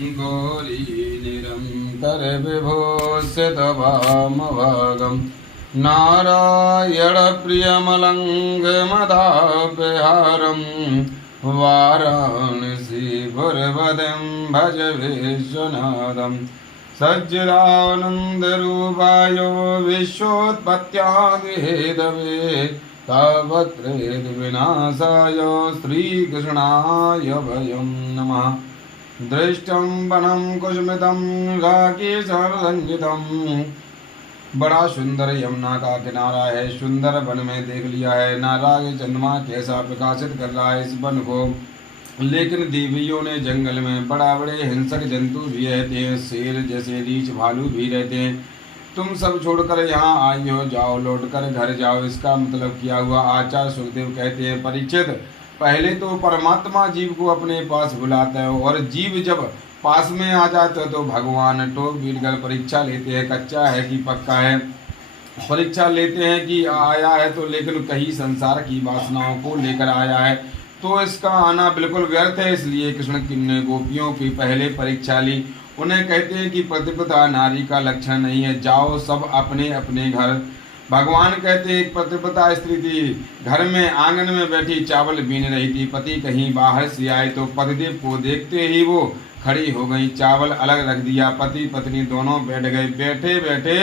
गौरी निरन्तर विभूषितवामभागम् नारायणप्रियमलङ्घ्यमदापहारम् वाराणसीपुरवदं भज विश्वनाथम् सच्चिदानन्दरूपाय विश्वोत्पत्त्यादिहेतवे तावत्रेदविनाशाय श्रीकृष्णाय वयं नमः। दृष्टं वनं कुसुमितं राकेशरंजितं, बड़ा सुंदर यमुना का किनारा है। सुंदर वन में देख लिया है, नाराग चंद्रमा कैसा प्रकाशित कर रहा है इस वन को। लेकिन देवियों ने जंगल में बड़ा बड़े हिंसक जंतु भी रहते हैं, शेर जैसे रीछ भालू भी रहते हैं। तुम सब छोड़कर यहाँ आई हो, जाओ लौटकर घर जाओ। इसका मतलब क्या हुआ? आचार्य सुखदेव कहते हैं, परीक्षित पहले तो परमात्मा जीव को अपने पास बुलाता है और जीव जब पास में आ जाता है तो भगवान टोक पीट कर परीक्षा लेते हैं, कच्चा है कि पक्का है। परीक्षा लेते हैं कि आया है तो, लेकिन कहीं संसार की वासनाओं को लेकर आया है तो इसका आना बिल्कुल व्यर्थ है। इसलिए कृष्ण ने गोपियों की पहले परीक्षा ली। उन्हें कहते हैं कि प्रतिपदा नारी का लक्षण नहीं है, जाओ सब अपने अपने घर। भगवान कहते हैं, प्रतिपदा स्त्री थी, घर में आंगन में बैठी चावल बीन रही थी। पति कहीं बाहर से आए तो पतिदेव को देखते ही वो खड़ी हो गई, चावल अलग रख दिया। पति पत्नी दोनों बैठ गए। बैठे बैठे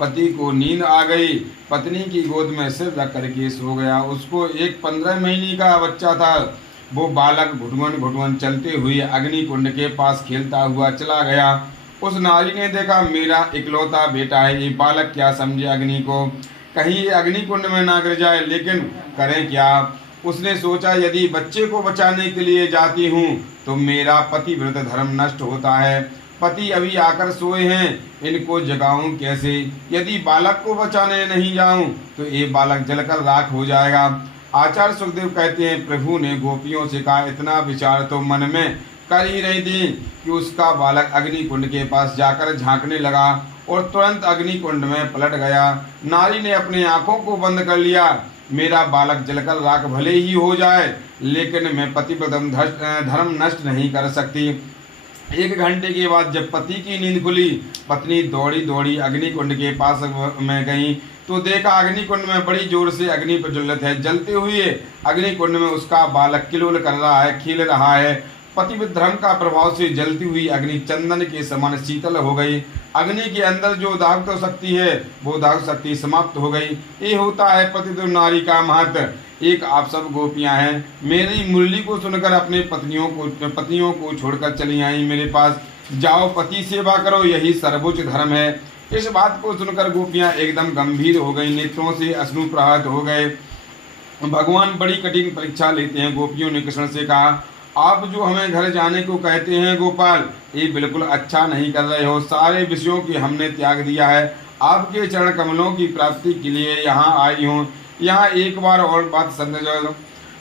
पति को नींद आ गई, पत्नी की गोद में सिर रख करके सो गया। उसको एक 15 महीने का बच्चा था। वो बालक घुटवन घुटवन चलते हुए अग्नि कुंड के पास खेलता हुआ चला गया। उस नारी ने देखा, मेरा इकलौता बेटा है, ये बालक क्या समझे अग्नि को, कहीं ये अग्नि कुंड में ना गिर जाए, लेकिन करें क्या। उसने सोचा, यदि बच्चे को बचाने के लिए जाती हूँ तो मेरा पतिव्रत धर्म नष्ट होता है। पति अभी आकर सोए हैं, इनको जगाऊं कैसे। यदि बालक को बचाने नहीं जाऊं तो ये बालक जलकर राख हो जाएगा। आचार्य सुखदेव कहते हैं, प्रभु ने गोपियों से कहा, इतना विचार तो मन में कर ही रही थी कि उसका बालक अग्नि कुंड के पास जाकर झांकने लगा और तुरंत अग्नि कुंड में पलट गया। नारी ने अपनी आंखों को बंद कर लिया, मेरा बालक जलकर राख भले ही हो जाए लेकिन मैं पतिव्रत धर्म नष्ट नहीं कर सकती। 1 घंटे के बाद जब पति की नींद खुली, पत्नी दौड़ी दौड़ी अग्नि कुंड के पास में गई तो देखा अग्नि कुंड में बड़ी जोर से अग्नि प्रज्वलित है। जलते हुए अग्नि कुंड में उसका बालक किलोल कर रहा है, खिल रहा है। पतिव्रत धर्म का प्रभाव से जलती हुई अग्नि चंदन के समान शीतल हो गई। अग्नि के अंदर जो दाहक शक्ति है वो दाहक शक्ति समाप्त हो गई। ये होता है पतिव्रत नारी का महत्व। एक आप सब गोपियां हैं, मेरी मुरली को सुनकर अपने पत्नियों को छोड़कर चली आई मेरे पास। जाओ पति सेवा करो, यही सर्वोच्च धर्म है। इस बात को सुनकर गोपियां एकदम गंभीर हो गई, नेत्रों से अश्रु प्रवाहित हो गए। भगवान बड़ी कठिन परीक्षा लेते हैं। गोपियों ने कृष्ण से कहा, आप जो हमें घर जाने को कहते हैं गोपाल, ये बिल्कुल अच्छा नहीं कर रहे हो। सारे विषयों की हमने त्याग दिया है, आपके चरण कमलों की प्राप्ति के लिए यहाँ आई हूँ। यहाँ एक बार और बात समझो,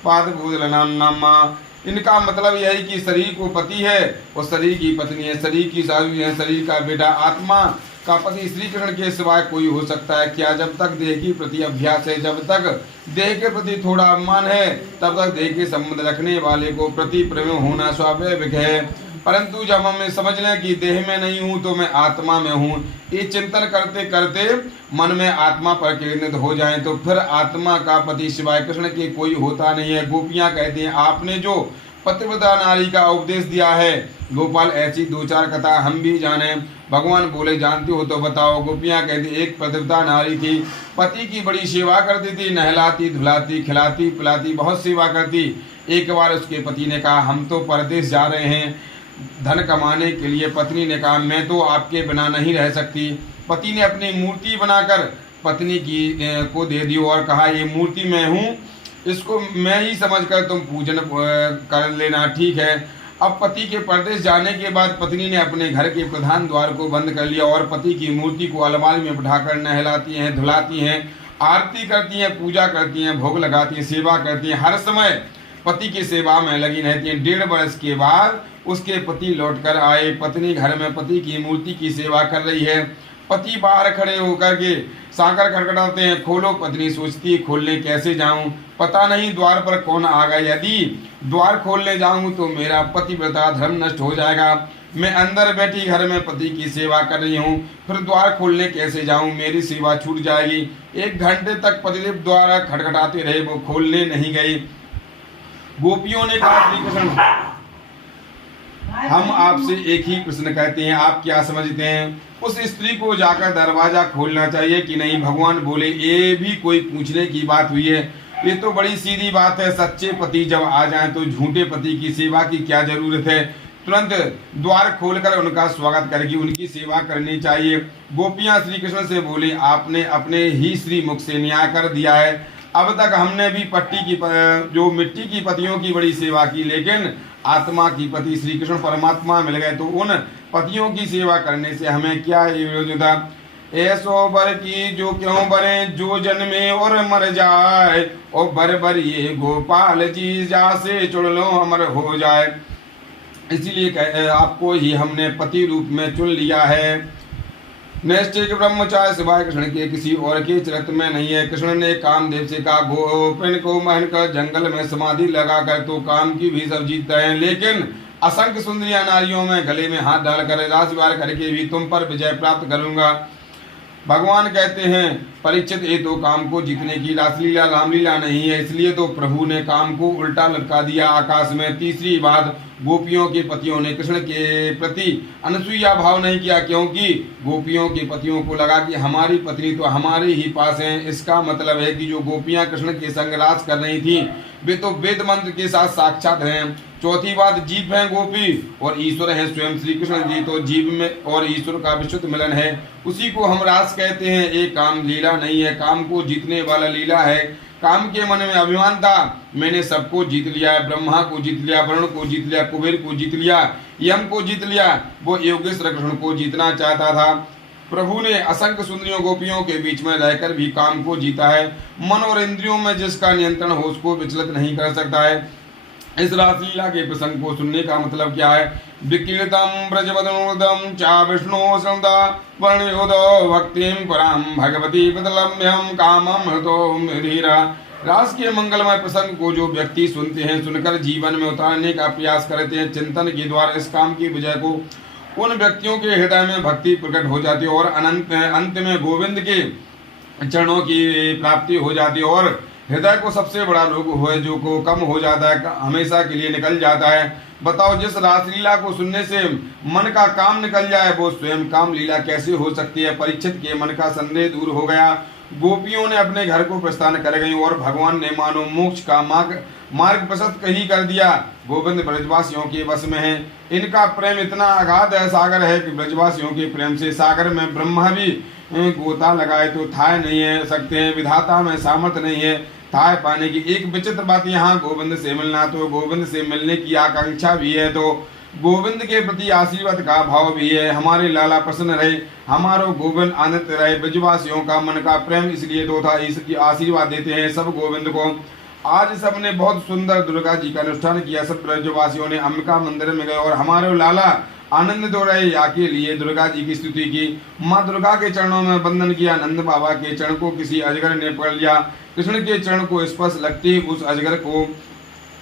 पाद भूलनामा। इनका मतलब यह है कि शरीर को पति है और शरीर की पत्नी है, शरीर की सासू है, शरीर का बेटा। आत्मा का पति श्री कृष्ण के सिवाय कोई हो सकता है क्या? जब तक देह के प्रति अभ्यास है, जब तक देह के प्रति थोड़ा अभिमान है, तब तक देह के संबंध रखने वाले को प्रति प्रेम होना स्वाभाविक है। परंतु जब हमें समझ लें कि देह में नहीं हूँ तो मैं आत्मा में हूँ, ये चिंतन करते करते मन में आत्मा पर केंद्रित हो जाएं तो फिर आत्मा का पति सिवाय कृष्ण के कोई होता नहीं है। गोपियाँ कहती हैं, आपने जो पतिव्रता नारी का उपदेश दिया है गोपाल, ऐसी 2-4 कथा हम भी जाने। भगवान बोले, जानती हो तो बताओ। गोपियाँ कहती, एक पतिव्रता नारी थी, पति की बड़ी सेवा करती थी, नहलाती धुलाती खिलाती पिलाती बहुत सेवा करती। एक बार उसके पति ने कहा, हम तो परदेश जा रहे हैं धन कमाने के लिए। पत्नी ने कहा, मैं तो आपके बिना नहीं रह सकती। पति ने अपनी मूर्ति बनाकर पत्नी को दे दी और कहा, ये मूर्ति मैं हूँ, इसको मैं ही समझकर तुम पूजन कर लेना, ठीक है। अब पति के परदेश जाने के बाद पत्नी ने अपने घर के प्रधान द्वार को बंद कर लिया और पति की मूर्ति को अलमारी में बिठाकर नहलाती हैं, धुलाती हैं, आरती करती हैं, पूजा करती हैं, भोग लगाती हैं, सेवा करती हैं। हर समय पति की सेवा में लगी रहती हैं। 1.5 वर्ष के बाद उसके पति लौटकर आए। पत्नी घर में पति की मूर्ति की सेवा कर रही है। पति बाहर खड़े होकर के साकर खटखटाते हैं, खोलो। पत्नी सोचती है खोलने कैसे जाऊं, पता नहीं द्वार पर कौन आ गया। यदि द्वार खोलने जाऊं तो मेरा पतिव्रता धर्म नष्ट हो जाएगा। मैं अंदर बैठी घर में पति की सेवा कर रही हूँ, फिर द्वार खोलने कैसे जाऊं, मेरी सेवा छूट जाएगी। 1 घंटे तक पतिदेव द्वार खटखटाते रहे, वो खोलने नहीं गई। गोपियों ने कहा, श्री कृष्ण हम आपसे एक ही प्रश्न कहते हैं, आप क्या समझते हैं? उस स्त्री को जाकर दरवाजा खोलना चाहिए कि नहीं? भगवान बोले, ये भी कोई पूछने की बात हुई है? ये तो बड़ी सीधी बात है। सच्चे पति जब आ जाएं तो झूठे पति की सेवा की क्या जरूरत है? तुरंत द्वार खोलकर उनका स्वागत करके उनकी सेवा करनी चाहिए। गोपियां श्री कृष्ण से बोली, आपने अपने ही श्री मुख से न्याय कर दिया है। अब तक हमने भी जो मिट्टी की पतियों की बड़ी सेवा की, लेकिन आत्मा की पति श्री कृष्ण परमात्मा मिल गए तो उन पतियों की सेवा करने से हमें क्या विरोधता? ऐसो बर की जो क्यों बरे, जो जन्मे और मर जाए, और बर ये गोपाल जी जा से चुन लो अमर हो जाए। इसीलिए आपको ही हमने पति रूप में चुन लिया है। नैष्ठिक ब्रह्मचार्य सिवाय कृष्ण के किसी और के चरित्र में नहीं है। कृष्ण ने कामदेव से कहा, गोपिन को महन कर जंगल में समाधि लगाकर तो काम की भी सब जीतते हैं, लेकिन असंख्य सुंदरिया नारियों में गले में हाथ डालकर राजवार करके भी तुम पर विजय प्राप्त करूंगा। भगवान कहते हैं, परीक्षित, ये तो काम को जीतने की रासलीला रामलीला नहीं है, इसलिए तो प्रभु ने काम को उल्टा लटका दिया आकाश में। तीसरी बात, गोपियों के पतियों ने कृष्ण के प्रति अनसूया भाव नहीं किया, क्योंकि गोपियों के पतियों को लगा कि हमारी पत्नी तो हमारे ही पास है। इसका मतलब है कि जो गोपियां कृष्ण के संग राज कर रही थी वे तो वेद मंत्र के साथ साक्षात हैं। चौथी बात, जीव है गोपी और ईश्वर है स्वयं श्री कृष्ण जी, तो जीव में और ईश्वर का विशुद्ध मिलन है, उसी को हम रास कहते हैं। एक काम लीला नहीं है, काम को जीतने वाला लीला है। काम के मन में अभिमान था, मैंने सबको जीत लिया है, ब्रह्मा को जीत लिया, वरुण को जीत लिया, कुबेर को जीत लिया, यम को जीत लिया। वो योगेश्वर कृष्ण को जीतना चाहता था। प्रभु ने असंख्य सुंदरियों गोपियों के बीच में रहकर भी काम को जीता है। मन और इंद्रियों में जिसका नियंत्रण हो उसको विचलित नहीं कर सकता है। इस रासलीला के प्रसंग को सुनने का मतलब क्या है? विकीर्तम ब्रजवदनुदम चा विष्णु सदा वर्णयोदो भक्तिम पराम भगवती पदलम्यम कामम हृतो धीरा। रास के मंगलमय प्रसंग को जो व्यक्ति सुनते हैं, सुनकर जीवन में उतारने का प्रयास करते हैं, चिंतन के द्वारा इस काम की विजय को उन व्यक्तियों के हृदय में भक्ति प्रकट हो जाती है और अंत में गोविंद के चरणों की प्राप्ति हो जाती है। और हृदय को सबसे बड़ा रोग है जो को कम हो जाता है, हमेशा के लिए निकल जाता है। बताओ, जिस रासलीला को सुनने से मन का काम निकल जाए वो स्वयं काम लीला कैसे हो सकती है? परीक्षित के मन का संदेह दूर हो गया। गोपियों ने अपने घर को प्रस्थान कर गई और भगवान ने मानो मोक्ष का मार्ग प्रशस्त ही कर दिया। गोविंद ब्रजवासियों के वश में है। इनका प्रेम इतना अगाध है, सागर है कि ब्रजवासियों के प्रेम से सागर में ब्रह्मा भी गोता लगाए तो थाह नहीं है सकते हैं। विधाता में सामर्थ्य नहीं है थाह पाने की। एक विचित्र बात यहाँ गोविंद से मिलना, तो गोविंद से मिलने की आकांक्षा भी है, तो गोविंद के प्रति आशीर्वाद का भाव भी है। हमारे लाला प्रसन्न रहे, हमारो गोविंद आनंद रहे। ब्रजवासियों का मन का प्रेम इसलिए तो था, इसकी आशीर्वाद देते हैं सब गोविंद को। आज सबने बहुत सुंदर दुर्गा जी का अनुष्ठान किया। सब ब्रजवासियों ने अंबिका मंदिर में गए और हमारे लाला आनंद दो रहे या के लिए दुर्गा जी की स्तुति की। माँ दुर्गा के चरणों में वंदन किया। नंद बाबा के चरण को किसी अजगर ने पकड़ लिया। कृष्ण के चरण को स्पर्श लगते ही उस अजगर को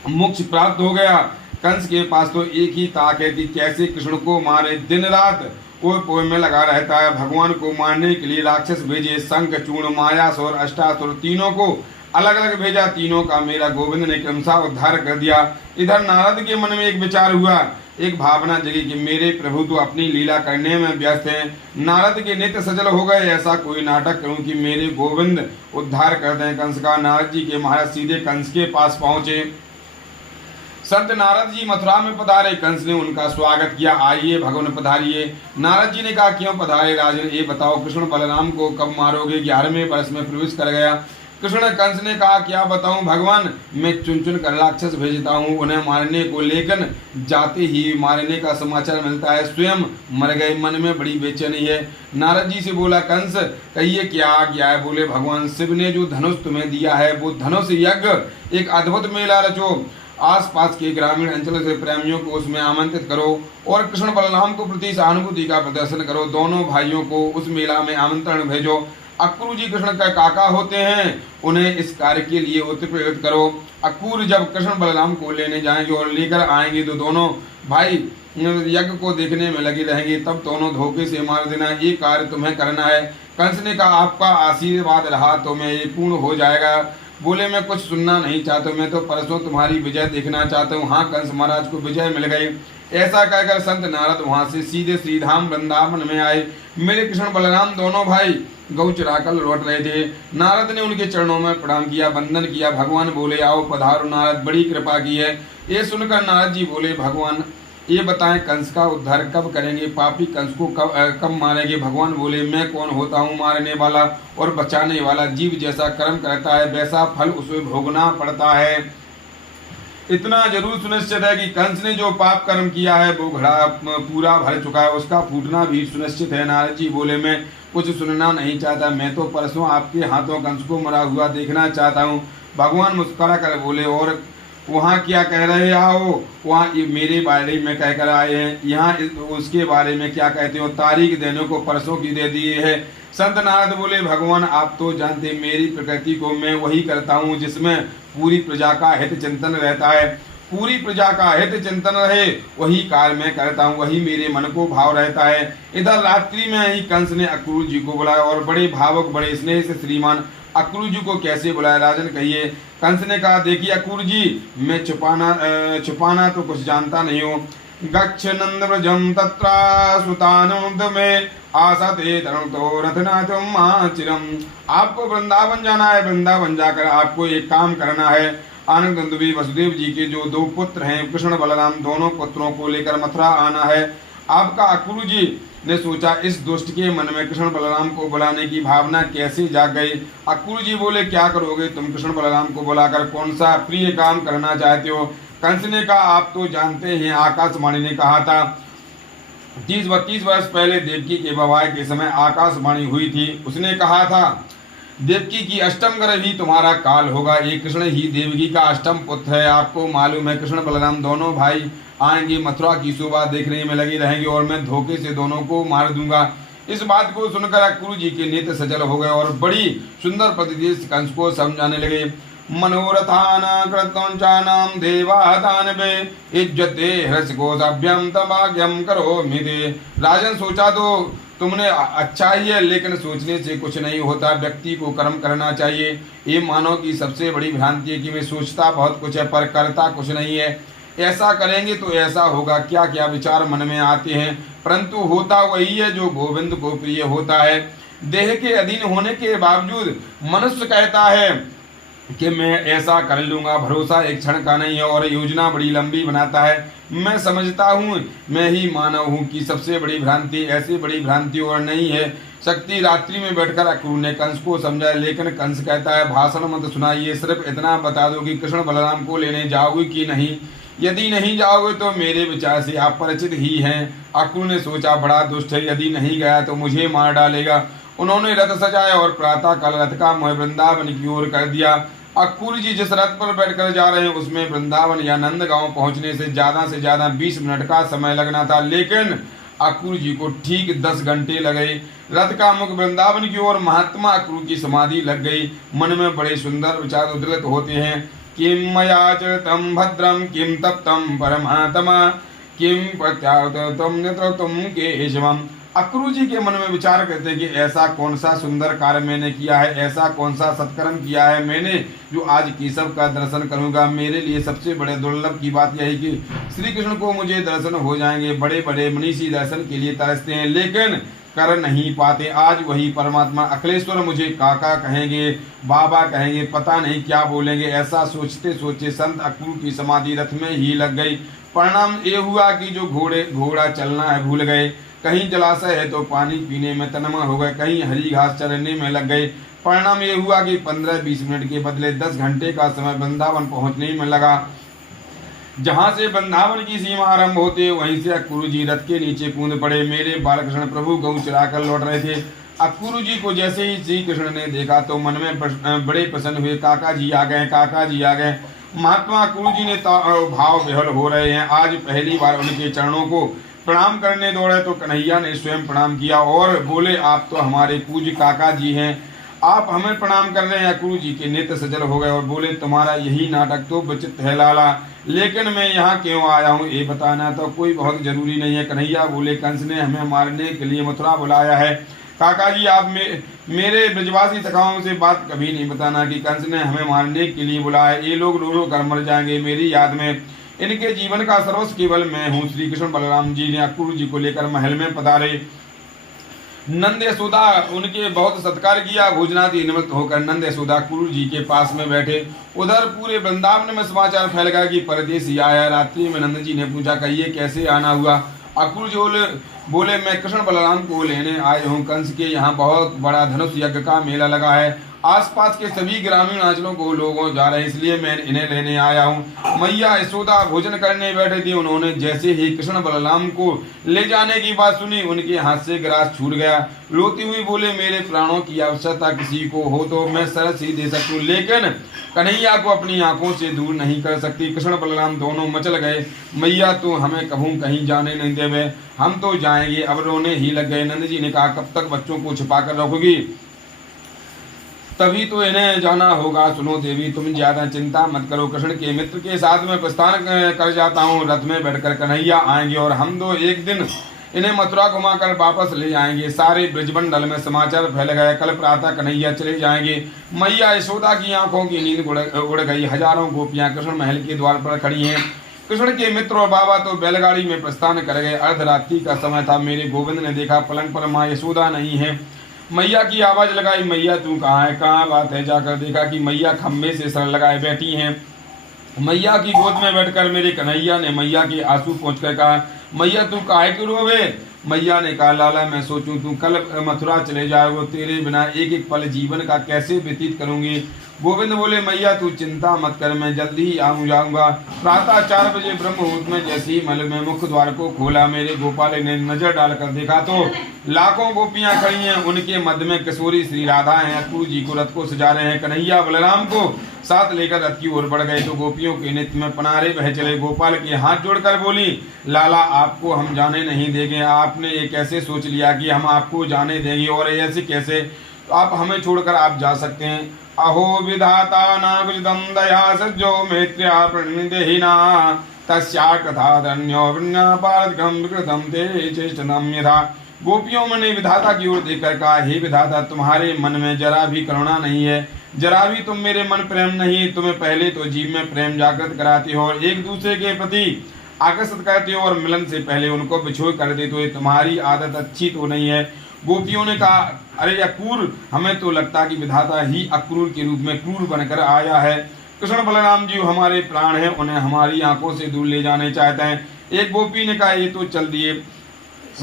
मोक्ष प्राप्त हो गया। कंस के पास तो एक ही ताक है कि कैसे कृष्ण को मारे। दिन रात पोय में लगा रहता है। भगवान को मारने के लिए राक्षस भेजे, शंख चूर्ण मायासुर अष्टासुर तीनों को अलग अलग भेजा। तीनों का मेरा गोविंद ने क्रमशः उद्धार कर दिया। इधर नारद के मन में एक विचार हुआ, एक भावना जगी कि मेरे प्रभु तो अपनी लीला करने में व्यस्त हैं। नारद के नेत्र सजल हो गए, ऐसा कोई नाटक करूं कि मेरे गोविंद उद्धार कर दें कंस का। नारद जी के महाराज सीधे कंस के पास पहुंचे। संत नारद जी मथुरा में पधारे। कंस ने उनका स्वागत किया, आइए भगवान पधारिए। नारद जी ने कहा, क्यों पधारे राजन, ये बताओ कृष्ण बलराम को कब मारोगे? 11वें वर्ष में प्रवेश कर गया। कृष्ण कंस ने कहा, क्या बताऊं भगवान, मैं चुन चुन कर राक्षस भेजता हूं उन्हें मारने को, लेकिन जाते ही मारने का समाचार मिलता है स्वयं मर गए। मन में बड़ी बेचैनी है। नारद जी से बोला, कंस कहिए क्या आज्ञा है? बोले, भगवान शिव ने जो धनुष तुम्हें दिया है वो धनुष यज्ञ एक अद्भुत मेला रचो। आसपास के ग्रामीण अंचल से प्रेमियों को उसमें आमंत्रित करो और कृष्ण बलराम को प्रति सहानुभूति का प्रदर्शन करो। दोनों भाइयों को उस मेला में आमंत्रण भेजो। अक्रूर जी कृष्ण का काका होते हैं, उन्हें इस कार्य के लिए उत्प्रेरित करो। अक्रूर जब कृष्ण बलराम को लेने जाएंगे और लेकर आएंगे तो दोनों भाई यज्ञ को देखने में लगे रहेंगे, तब दोनों धोखे से मार देना। ये कार्य तुम्हें करना है। कंस ने कहा, आपका आशीर्वाद रहा तो मैं ये पूर्ण हो जाएगा। बोले, मैं कुछ सुनना नहीं चाहता, मैं तो परसों तुम्हारी विजय देखना चाहता हूँ। हाँ, कंस महाराज को विजय मिल गई। ऐसा कहकर संत नारद वहां से सीधे श्रीधाम वृंदावन में आए। मेरे कृष्ण बलराम दोनों भाई गौ चराकर लौट रहे थे। नारद ने उनके चरणों में प्रणाम किया, वंदन किया। भगवान बोले, आओ पधारो नारद, बड़ी कृपा की है। ये सुनकर नारद जी बोले, भगवान ये बताएं कंस का उद्धार कब करेंगे, पापी कंस को कब मारेंगे। भगवान बोले, मैं कौन होता हूँ मारने वाला और बचाने वाला। जीव जैसा कर्म करता है वैसा फल उसे भोगना पड़ता है। इतना जरूर सुनिश्चित है कि कंस ने जो पाप कर्म किया है वो घड़ा पूरा भर चुका है, उसका फूटना भी सुनिश्चित है। नारद जी बोले, मैं कुछ सुनना नहीं चाहता, मैं तो परसों आपके हाथों कंस को मरा हुआ देखना चाहता हूँ। भगवान मुस्कुरा कर बोले, और वहाँ क्या कह रहे आओ, वहाँ मेरे बारे में कह कर आए हैं, यहाँ उसके बारे में क्या कहते हो। तारीख देने को परसों की दे दी है। संत नारद बोले, भगवान आप तो जानते मेरी प्रकृति को, मैं वही करता हूँ जिसमें पूरी प्रजा का हित चिंतन रहता है। पूरी प्रजा का हित चिंतन रहे वही कार्य मैं करता हूँ, वही मेरे मन को भाव रहता है। इधर रात्रि में ही कंस ने अक्रूर जी को बुलाया और बड़े भावुक बड़े स्नेह से श्रीमान अक्रूर जी को कैसे बुलाया, राजन कहिए। कंस ने कहा, देखिए अक्रूर जी, मैं छुपाना तो कुछ जानता नहीं हूँ। गच्छ नंद व्रजम तत्रा सुतानुद में आसते तरणतो रथनाथम आचिरम। आपको वृंदावन जाना है, वृंदावन जाकर आपको एक काम करना है। आनंद नंदवी वसुदेव जी के जो दो पुत्र हैं कृष्ण बलराम, दोनों पुत्रों को लेकर मथुरा आना है। आपका अक्रूर जी ने सोचा, इस दुष्ट के मन में कृष्ण बलराम को बुलाने की भावना कैसे जाग गई। अक्रूर जी बोले, क्या करोगे तुम कृष्ण बलराम को बुलाकर, कौन सा प्रिय काम करना चाहते हो। कंस ने कहा, आप तो जानते हैं आकाशवाणी ने कहा था 30-32 वर्ष पहले देवकी के विवाह के समय आकाशवाणी हुई थी। उसने कहा था, देवकी की अष्टम गर्भ ही तुम्हारा काल होगा। ये कृष्ण ही देवकी का अष्टम पुत्र है। आपको मालूम है कृष्ण बलराम दोनों भाई आएंगे, मथुरा की शोभा देखने में लगे रहेंगे और मैं धोखे से दोनों को मार दूंगा। इस बात को सुनकर अक्रूर जी के नेत्र सजल हो गए और बड़ी सुंदर पद्धति से कंस को समझाने लगे। मनोरथान कृतंचानाम देवादानवे इज्जते हृषकोशभ्यम तभाग्यम करो मिदे। राजन, सोचा तो तुमने अच्छा ही है, लेकिन सोचने से कुछ नहीं होता। व्यक्ति को कर्म करना चाहिए। ये मानव की सबसे बड़ी भ्रांति है कि मैं सोचता बहुत कुछ है पर करता कुछ नहीं है। ऐसा करेंगे तो ऐसा होगा। क्या क्या विचार मन में आते हैं, परंतु होता वही है जो गोविंद को प्रिय होता है। देह के अधीन होने के बावजूद मनुष्य कहता है कि मैं ऐसा कर लूंगा। भरोसा एक क्षण का नहीं है और योजना बड़ी लंबी बनाता है। मैं समझता हूँ मैं ही मानव हूँ कि सबसे बड़ी भ्रांति, ऐसी बड़ी भ्रांति और नहीं है। शक्ति रात्रि में बैठकर अक्रूर ने कंस को समझाया, लेकिन कंस कहता है, भाषण मत सुनाइए, सिर्फ इतना बता दो कि कृष्ण बलराम को लेने जाओगे कि नहीं। यदि नहीं जाओगे तो मेरे विचार से आप परिचित ही हैं। अक्रूर ने सोचा, बड़ा दुष्ट है, यदि नहीं गया तो मुझे मार डालेगा। उन्होंने रथ सजाया और प्रातः काल रथ का मोह वृंदावन की ओर कर दिया। अक्रूर जी जिस रथ पर बैठकर जा रहे हैं उसमें वृंदावन या नंदगांव पहुंचने से ज्यादा 20 मिनट का समय लगना था, लेकिन अक्रूर जी को ठीक 10 घंटे लगे। रथ का मुख वृंदावन की ओर, महात्मा अक्रूर की समाधि लग गई। मन में बड़े सुंदर विचार उद्गत होते हैं। किम मयाचरितम भद्रम किम तप्तम परमात्मा किम प्रत्यागतम नेत्रतम केशवम। अक्रूर जी के मन में विचार करते हैं कि ऐसा कौन सा सुंदर कार्य मैंने किया है, ऐसा कौन सा सत्कर्म किया है मैंने जो आज केशव का दर्शन करूंगा। मेरे लिए सबसे बड़े दुर्लभ की बात यह है कि श्री कृष्ण को मुझे दर्शन हो जाएंगे। बड़े बड़े मनीषी दर्शन के लिए तरसते हैं लेकिन कर नहीं पाते। आज वही परमात्मा अखिलेश्वर मुझे काका कहेंगे, बाबा कहेंगे, पता नहीं क्या बोलेंगे। ऐसा सोचते सोचते संत अक्रूर की समाधि रथ में ही लग गई। परिणाम ये हुआ कि जो घोड़ा चलना है भूल गए, कहीं जलाशय है तो पानी पीने में तन्मय हो गए, कहीं हरी घास चरने में लग गए। परिणाम ये हुआ कि 15-20 मिनट के बदले 10 घंटे का समय वृंदावन पहुंचने में लगा। जहां से वृंदावन की सीमा आरंभ होते वहीं से अक्रूर जी रथ के नीचे कूद पड़े। मेरे बालकृष्ण प्रभु गौ चराकर लौट रहे थे। अक्रूर जी को जैसे ही श्री कृष्ण ने देखा तो मन में बड़े प्रसन्न हुए। काका जी आ गए, काका जी आ गए। महात्मा गुरु जी ने भाव विहल हो रहे हैं। आज पहली बार उनके चरणों को प्रणाम करने दौड़े तो कन्हैया ने स्वयं प्रणाम किया और बोले, आप तो हमारे पूज्य काका जी हैं, आप हमें प्रणाम कर रहे हैं। गुरु जी के नेत्र सजल हो गए और बोले, तुम्हारा यही नाटक तो विचित्र है लाला, लेकिन मैं यहाँ क्यों आया हूँ ये बताना तो कोई बहुत जरूरी नहीं है। कन्हैया बोले, कंस ने हमें मारने के लिए मथुरा बुलाया है। काका जी, आप मेरे ब्रजवासी सखाओं से बात कभी नहीं बताना कि कंस ने हमें मारने के लिए बुलाया। ये लोग रो रो कर मर जाएंगे मेरी याद में। इनके जीवन का सर्वस्व केवल मैं हूँ। श्री कृष्ण बलराम जी ने अक्रूर जी को लेकर महल में पधारे। नंद यशोदा उनके बहुत सत्कार किया। भोजनादि निमित्त होकर नंद यशोदा अक्रूर जी के पास में बैठे। उधर पूरे वृंदावन में समाचार फैल गया कि परदेसी आया। रात्रि में नंद जी ने पूछा, कहिए कैसे आना हुआ। अक्रूर जी बोले, मैं कृष्ण बलराम को लेने आए हूँ। कंस के यहाँ बहुत बड़ा धनुष यज्ञ का मेला लगा है। आसपास के सभी ग्रामीण अंचलों को लोग जा रहे हैं, इसलिए मैं इन्हें लेने आया हूँ। मैया यशोदा भोजन करने बैठे थी। उन्होंने जैसे ही कृष्ण बलराम को ले जाने की बात सुनी, उनके हाथ से ग्रास छूट गया। रोती हुई बोले, मेरे प्राणों की आवश्यकता किसी को हो तो मैं सरस ही दे सकती हूँ, लेकिन कन्हैया को अपनी आंखों से दूर नहीं कर सकती। कृष्ण बलराम दोनों मचल गए। मैया तो हमें कभी कहीं जाने नहीं देवे, हम तो जाएंगे। अब रोने ही लग गए। नंद जी ने कहा, कब तक बच्चों को छिपा कर रखोगी, तभी तो इन्हें जाना होगा। सुनो देवी, तुम ज्यादा चिंता मत करो, कृष्ण के मित्र के साथ में प्रस्थान कर जाता हूँ। रथ में बैठकर कन्हैया आएंगे और हम दो एक दिन इन्हें मथुरा घुमाकर वापस ले जाएंगे। सारे ब्रजमंडल में समाचार फैल गए। कल प्रातः कन्हैया चले जाएंगे। मैया यशोदा की आंखों की नींद उड़ गई। हजारों गोपियां कृष्ण महल के द्वार पर खड़ी हैं। कृष्ण के मित्र और बाबा तो बैलगाड़ी में प्रस्थान कर गए। अर्धरात्रि का समय था। मेरे गोविंद ने देखा पलंग पर माँ यशोदा नहीं है। मैया की आवाज लगाई, मैया तू कहाँ है, कहाँ बात है। जाकर देखा कि मैया खम्भे से सर लगाए बैठी हैं। मैया की गोद में बैठकर मेरे कन्हैया ने मैया के आंसू पोंछकर कहा, मैया तू काहे क्यों रोवे। मैया ने कहा, लाला मैं सोचूं तू कल मथुरा चले जाओगे, तेरे बिना एक एक पल जीवन का कैसे व्यतीत करूंगी। गोविंद बोले, मैया तू चिंता मत कर, मैं जल्दी ही जाऊंगा। प्रातः 4 बजे ब्रह्म मुहूर्त में जैसे ही महल में मुख्य द्वार को खोला, मेरे गोपाल ने नजर डालकर देखा तो लाखों गोपियां खड़ी हैं। उनके मध्य में किशोरी श्री राधा हैं। अक्रूर जी को रथ को सजा रहे हैं। कन्हैया बलराम को साथ लेकर रथ की ओर बढ़ गए तो गोपियों के नृत्य में पनारे बह चले। गोपाल के हाथ जोड़कर बोली, लाला आपको हम जाने नहीं देंगे। आपने ये कैसे सोच लिया कि हम आपको जाने देंगे, और ऐसे कैसे आप हमें छोड़कर आप जा सकते हैं। अहो विधाता नागुजदम दया सज्जो मैत्र्या प्रणिदेहिना तस्या कथा धन्यो वृण्यपारगम विकृतम ते चेष्टनम यथा। गोपियों ने विधाता की ओर देखकर कहा, हे विधाता तुम्हारे मन में जरा भी करुणा नहीं है, जरा भी तुम मेरे मन प्रेम नहीं। तुम्हें पहले तो जीव में प्रेम जागृत कराते हो और एक दूसरे के प्रति आकर्षित करते हो, और मिलन से पहले उनको बिछोड़ कर देते हो। ये तुम्हारी आदत अच्छी तो नहीं है। गोपियों ने कहा, अरे अक्रूर, हमें तो लगता कि विधाता ही अक्रूर के रूप में क्रूर बनकर आया है। कृष्ण बलराम जी हमारे प्राण हैं, उन्हें हमारी आंखों से दूर ले जाने चाहते हैं। एक गोपी ने कहा, ये तो चल दिए।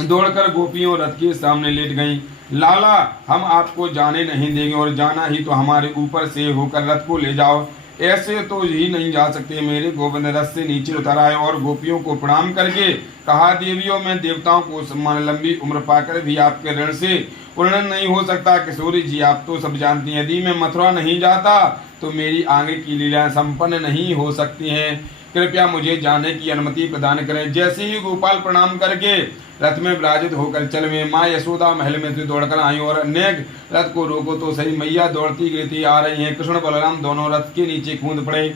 दौड़कर गोपियों रथ के सामने लेट गईं। लाला हम आपको जाने नहीं देंगे, और जाना ही तो हमारे ऊपर से होकर रथ को ले जाओ। ऐसे तो ही नहीं जा सकते। मेरे गोविंद रथ से नीचे उतर आए और गोपियों को प्रणाम करके कहा, देवियों में देवताओं को सम्मान, लंबी उम्र पाकर भी आपके ऋण से पूर्ण नहीं हो सकता। किशोरी जी आप तो सब जानती हैं, यदि मैं मथुरा नहीं जाता तो मेरी आगे की लीलाएं संपन्न नहीं हो सकती हैं। कृपया मुझे जाने की अनुमति प्रदान करें। जैसे ही गोपाल प्रणाम करके रथ में विराजित होकर चल में माँ यशोदा महल में से दौड़कर आई और अनेक रथ को रोको तो सही। मैया दौड़ती गिरती आ रही हैं। कृष्ण बलराम दोनों रथ के नीचे कूद पड़े,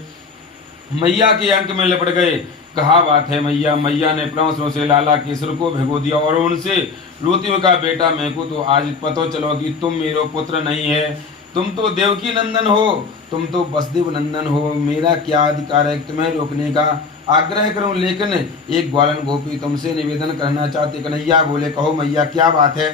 मैया के अंक में लिपट गए। कहा बात है मैया। मैया ने प्रांसों से लाला के सिर को भिगो दिया और उनसे रोती हुई कहा, बेटा मेरे को तो आज पता चलो कि तुम मेरे पुत्र नहीं है, तुम तो देवकी नंदन हो, तुम तो वसुदेव नंदन हो। मेरा क्या अधिकार है तुम्हें रोकने का। आग्रह करूं, लेकिन एक ग्वालन गोपी तुमसे निवेदन करना चाहते। कन्हैया बोले, कहो मैया क्या बात है।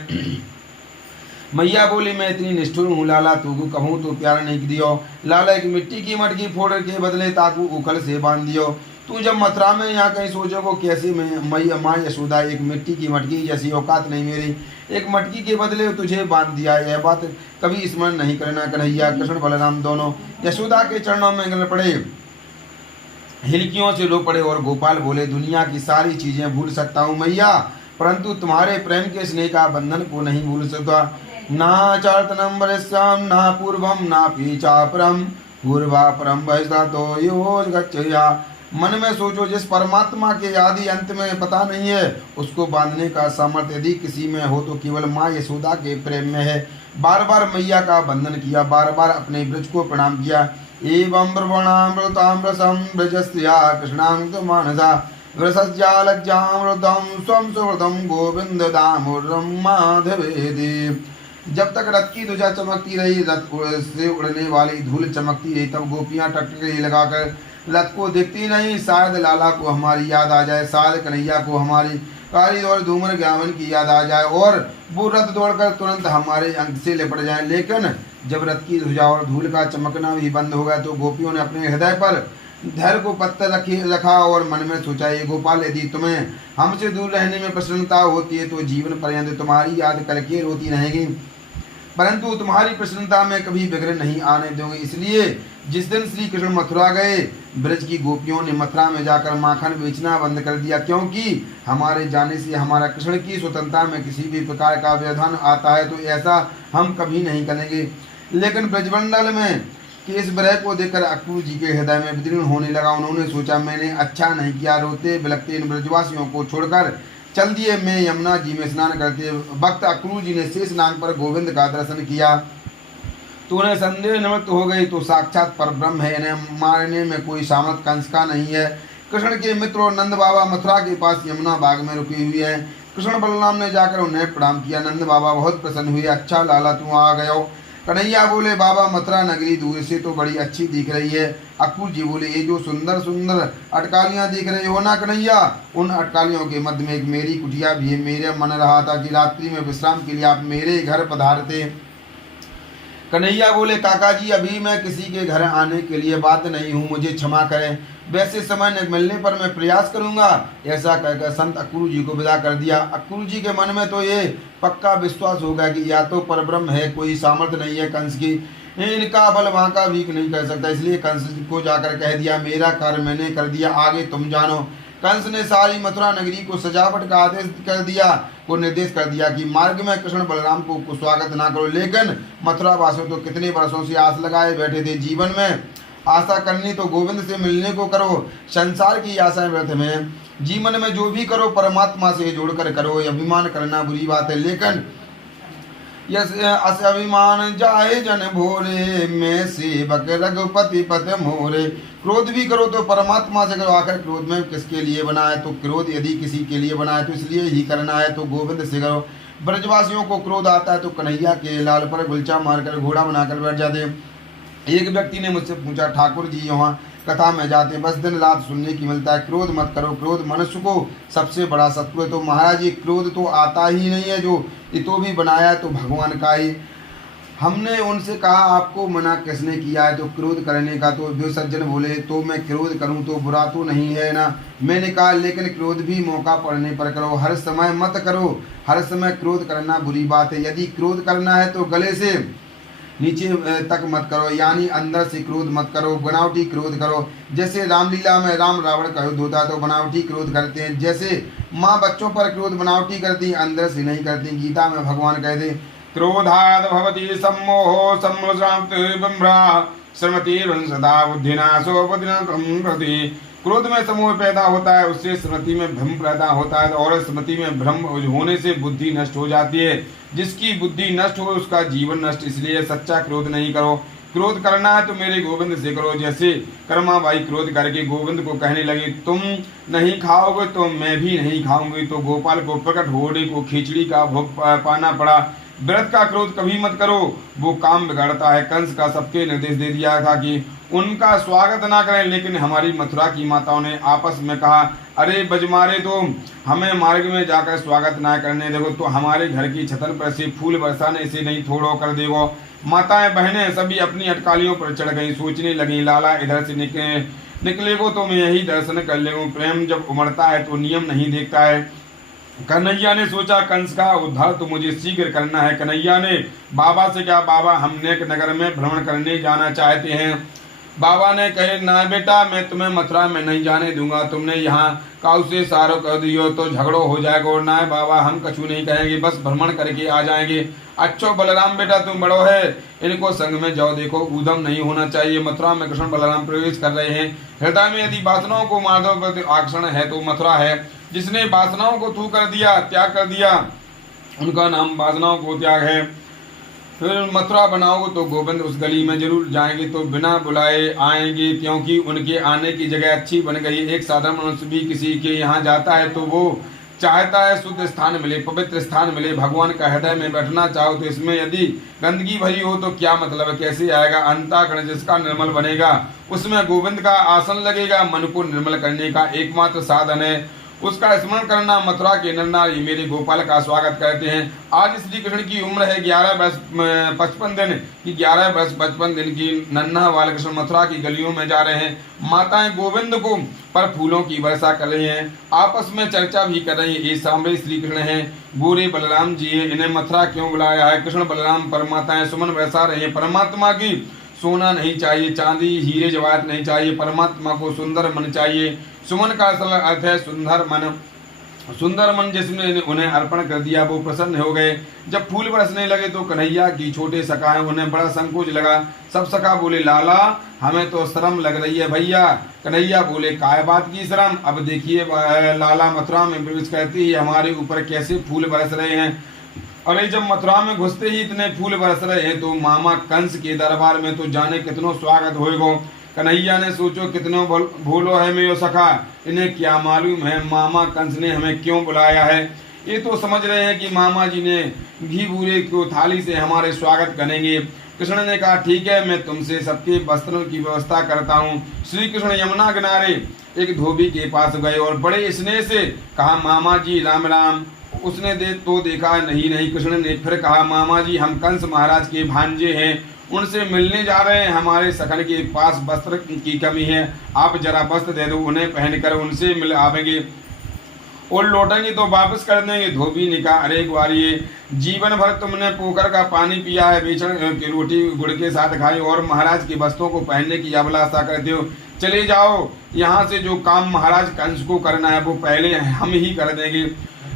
मैया बोली, मैं इतनी निष्ठुर हूँ लाला, तुगु कहूँ तो प्यार नहीं दियो। लाला एक मिट्टी की मटकी फोड़ के बदले ताकू उखल से बांध दियो। तू जब मथुरा में यहाँ कहीं सोचोगो कैसे मैं माँ यशोदा, एक मिट्टी की मटकी जैसी औकात नहीं मेरी, एक मटकी के बदले तुझे बांध दिया। यह बात कभी स्मरण नहीं करना। कन्हैया कृष्ण बलराम दोनों यशोदा के चरणों में गिर पड़े, हिलकियों से रो पड़े और गोपाल बोले, दुनिया की सारी चीजें भूल सकता हूँ मैया, परंतु तुम्हारे प्रेम के स्नेह का बंधन को नहीं भूल सकता। ना चार्तनम वरिष्याम ना पूर्वम ना पीछापरम पूर्वा परम वैसा तो यो गच्छया। मन में सोचो, जिस परमात्मा के आदि अंत में पता नहीं है, उसको बांधने का सामर्थ्य यदि किसी में हो तो केवल माँ यशोदा के प्रेम में है। बार बार मैया का बंधन किया, बार बार अपने ब्रज को प्रणाम किया। एवं ब्रवणामृतामृतम ब्रजस्या कृष्णामृत मानसा वृषज्जालज्जामृतम स्वम सुहृदम गोविंद दामोदरम माधवेदि। जब तक रथ की ध्वजा चमकती रही, रथ से उड़ने वाली धूल चमकती रही, तब गोपियां टकटकी लगाकर रथ को देखती नहीं। शायद लाला को हमारी याद आ जाए, शायद कन्हैया को हमारी काली और धूमर ग्रामन की याद आ जाए और वो रथ दौड़कर तुरंत हमारे अंक से लिपट जाए। लेकिन जब रथ की ध्वजा और धूल का चमकना भी बंद हो गया तो गोपियों ने अपने हृदय पर धैर्य को पत्थर रखा और मन में सोचा, ये गोपाल, यदि तुम्हें हमसे दूर रहने में प्रसन्नता होती है तो जीवन पर्यंत तुम्हारी याद करके रोती रहेगी, परंतु तुम्हारी प्रसन्नता में कभी विघ्न नहीं आने दूंगी। इसलिए जिस दिन श्री कृष्ण मथुरा गए, ब्रज की गोपियों ने मथुरा में जाकर माखन बेचना बंद कर दिया, क्योंकि हमारे जाने से हमारा कृष्ण की स्वतंत्रता में किसी भी प्रकार का व्यवधान आता है, तो ऐसा हम कभी नहीं करेंगे। लेकिन ब्रजमंडल में कि इस विरह को देखकर अक्रूर जी के हृदय में विदीर्ण होने लगा। उन्होंने सोचा, मैंने अच्छा नहीं किया, रोते बिलखते इन ब्रजवासियों को छोड़कर चल दिए। मैं यमुना जी में स्नान करते वक्त अक्रूर जी ने शेष नाग पर गोविंद का दर्शन किया तो उन्हें संदेह निवृत्त हो गई, तो साक्षात परब्रह्म है, इन्हें मारने में कोई सामर्थ कंस का नहीं है। कृष्ण के मित्र और नंद बाबा मथुरा के पास यमुना बाग में रुके हुए हैं। कृष्ण बलराम ने जाकर उन्हें प्रणाम किया। नंद बाबा बहुत प्रसन्न हुए। अच्छा लाला, तू आ गए हो। कन्हैया बोले, बाबा मथुरा नगरी दूर से तो बड़ी अच्छी दिख रही है। अक्रूर जी बोले, ये जो सुंदर सुंदर अटकालियां दिख रही हो ना कन्हैया, उन अटकालियों के मध्य में एक मेरी कुटिया भी है। मेरे मन रहा था कि रात्रि में विश्राम के लिए आप मेरे घर पधारते। कन्हैया बोले, काका जी, अभी मैं किसी के घर आने के लिए बाध्य नहीं हूँ, मुझे क्षमा करें, वैसे समय न मिलने पर मैं प्रयास करूंगा। ऐसा कहकर संत अक्रूर जी को विदा कर दिया। अक्रूर जी के मन में तो ये पक्का विश्वास हो गया कि या तो परब्रह्म है, कोई सामर्थ्य नहीं है कंस की, इनका बल वहाँ का भी नहीं कर सकता। इसलिए कंस को जाकर कह दिया, मेरा कार्य मैंने कर दिया, आगे तुम जानो। कंस ने सारी मथुरा नगरी को सजावट का आदेश कर दिया, को निर्देश कर दिया कि मार्ग में कृष्ण बलराम को स्वागत ना करो। लेकिन मथुरा वासियों तो कितने वर्षों से आस लगाए बैठे थे, जीवन में आशा करनी तो गोविंद से मिलने को करो, संसार की आशाएं व्यर्थ में। जीवन में जो भी करो परमात्मा से जोड़कर करो। अभिमान करना बुरी बात है, लेकिन यस अस अभिमान जाए जन भोरे, मैं सेवक रघुपति पत मोरे। क्रोध भी करो तो परमात्मा से करो। आखिर क्रोध में किसके लिए बना है, तो क्रोध यदि किसी के लिए बना है तो इसलिए ही करना है, तो गोविंद से करो। ब्रजवासियों को क्रोध आता है तो कन्हैया के लाल पर गुलचा मारकर घोड़ा बनाकर बैठ जाते। एक व्यक्ति ने मुझसे पूछा, ठाकुर जी यहाँ कथा में जाते बस दिन रात सुनने की मिलता है, क्रोध मत करो, क्रोध मनुष्य को सबसे बड़ा शत्रु है। तो महाराज ये क्रोध तो आता ही नहीं है, जो इतो भी बनाया तो भगवान का ही। हमने उनसे कहा, आपको मना किसने किया है तो क्रोध करने का? तो जो सज्जन बोले, तो मैं क्रोध करूं तो बुरा तो नहीं है ना। मैंने कहा, लेकिन क्रोध भी मौका पड़ने पर करो, हर समय मत करो। हर समय क्रोध करना बुरी बात है। यदि क्रोध करना है तो गले से नीचे तक मत करो, यानी अंदर से क्रोध मत करो, बनावटी क्रोध करो। जैसे रामलीला में राम रावण का युद्ध होता है तो बनावटी क्रोध करते हैं। जैसे माँ बच्चों पर क्रोध बनावटी करती, अंदर से नहीं करती। गीता में भगवान कहते, क्रोधाद भवति सम्मोहो सम्मृष्टान्तिर्ब्रह्मा श्रमतिर्वंशदा बुद्धिनाशो बुद्धिनाशं प्रति। क्रोध में समूह पैदा होता है, उससे स्मृति में भ्रम पैदा होता है और स्मृति में भ्रम होने से बुद्धि नष्ट हो जाती है। जिसकी बुद्धि नष्ट हो उसका जीवन नष्ट। इसलिए सच्चा क्रोध नहीं करो। क्रोध करना है तो मेरे गोविंद से करो। जैसे कर्माबाई क्रोध करके गोविंद को कहने लगी, तुम नहीं खाओगे तो मैं भी नहीं खाऊंगी, तो गोपाल को प्रकट होने को खिचड़ी का भोग पाना पड़ा। व्रत का क्रोध कभी मत करो, वो काम बिगाड़ता है। कंस का सबके निर्देश दे दिया था कि उनका स्वागत ना करें, लेकिन हमारी मथुरा की माताओं ने आपस में कहा, अरे बजमारे, तो हमें मार्ग में जाकर स्वागत ना करने देखो तो हमारे घर की छतन पर से फूल बरसाने से नहीं थोड़ो कर देगो। माताएं बहनें सभी अपनी अटकालियों पर चढ़ गई, सोचने लगी, लाला इधर से निकलेगो तो मैं यही दर्शन कर लेगो। प्रेम जब उमड़ता है तो नियम नहीं देखता है। कन्हैया ने सोचा, कंस का उद्धार तो मुझे शीघ्र करना है। कन्हैया ने बाबा से कहा, बाबा हम नेक नगर में भ्रमण करने जाना चाहते हैं। बाबा ने कहे ना बेटा, मैं तुम्हें मथुरा में नहीं जाने दूंगा, तुमने यहाँ काउ से सारो कर दियो तो झगड़ो हो जाएगा। और ना बाबा, हम कछु नहीं कहेंगे, बस भ्रमण करके आ जाएंगे। अच्छो बलराम बेटा, तुम बड़ो है, इनको संग में जाओ, देखो ऊधम नहीं होना चाहिए। मथुरा में कृष्ण बलराम प्रवेश कर रहे हैं। हृदय में यदि वासनाओं को माधव प्रति आकर्षण है तो मथुरा है। जिसने वासनाओं को थू कर दिया, त्याग कर दिया, उनका नाम वासनाओं को त्याग है। फिर मथुरा बनाओगे तो गोविंद उस गली में जरूर जाएंगे, तो बिना बुलाए आएंगे, क्योंकि उनके आने की जगह अच्छी बन गई। एक साधारण मनुष्य भी किसी के यहाँ जाता है तो वो चाहता है शुद्ध स्थान मिले, पवित्र स्थान मिले। भगवान का हृदय में बैठना चाहो तो इसमें यदि गंदगी भरी हो तो क्या मतलब है, कैसे आएगा। अंतःकरण जिसका निर्मल बनेगा उसमें गोविंद का आसन लगेगा। मन को निर्मल करने का एकमात्र साधन है उसका स्मरण करना। मथुरा के नर नारी मेरे गोपाल का स्वागत करते हैं। आज श्री कृष्ण की उम्र है 11 वर्ष 55 दिन की। 11 वर्ष 55 दिन की नन्हा बालकृष्ण मथुरा की गलियों में जा रहे हैं। माताएं गोविंद को पर फूलों की वर्षा कर रही हैं, आपस में चर्चा भी कर रही है। ये सांवरे श्री कृष्ण हैं, गोरे बलराम जी है, इन्हें मथुरा क्यों बुलाया है। कृष्ण बलराम परमाताएं सुमन बरसा रही है। परमात्मा की सोना नहीं चाहिए, चांदी हीरे जवाहरात नहीं चाहिए, परमात्मा को सुंदर मन चाहिए। सुमन का असल अर्थ है सुंदर मन। सुंदर मन जिसने उन्हें अर्पण कर दिया वो प्रसन्न हो गए। जब फूल बरसने लगे तो कन्हैया की छोटे सखा है, उन्हें बड़ा संकोच लगा। सब सखा बोले लाला हमें तो शर्म लग रही है भैया। कन्हैया बोले काय बात की शर्म, अब देखिए लाला मथुरा में प्रवेश करते ही हमारे ऊपर कैसे फूल बरस रहे हैं। अरे जब मथुरा में घुसते ही इतने फूल बरस रहे हैं तो मामा कंस के दरबार में तो जाने कितनो स्वागत होएगो। कन्हैया ने सोचो कितनो भूलो है मेरे सखा, इन्हें क्या मालूम है मामा कंस ने हमें क्यों बुलाया है। ये तो समझ रहे हैं कि मामा जी ने घी बूरे को थाली से हमारे स्वागत करेंगे। कृष्ण ने कहा ठीक है, मैं तुमसे सबके वस्त्रों की व्यवस्था करता हूँ। श्री कृष्ण यमुना किनारे एक धोबी के पास गए और बड़े स्नेह से कहा मामा जी राम राम। उसने देखा नहीं। कृष्ण ने फिर कहा मामा जी हम कंस महाराज के भांजे हैं, उनसे मिलने जा रहे हैं, हमारे सखन के पास वस्त्र की कमी है, आप जरा वस्त्र दे दो, उन्हें पहनकर उनसे मिल आवेंगे और लौटेंगे तो वापस कर देंगे। धोबी ने कहा अरे ग्वारिये, जीवन भर तुमने पोखर का पानी पिया है, बेचन की रोटी गुड़ के साथ खाई और महाराज के वस्त्रों को पहनने की अभिलाषा करते हो। चले जाओ यहाँ से, जो काम महाराज कंस को करना है वो पहले हम ही कर देंगे।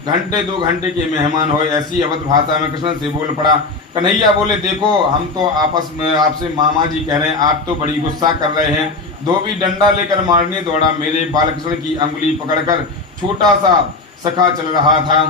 घंटे 2 घंटे के मेहमान हो, ऐसी अवध भाषा में कृष्ण से बोल पड़ा। कन्हैया बोले देखो हम तो आपस में आपसे मामा जी कह रहे हैं, आप तो बड़ी गुस्सा कर रहे हैं। धोबी डंडा लेकर मारने दौड़ा। मेरे बालकृष्ण की अंगुली पकड़कर छोटा सा सखा चल रहा था।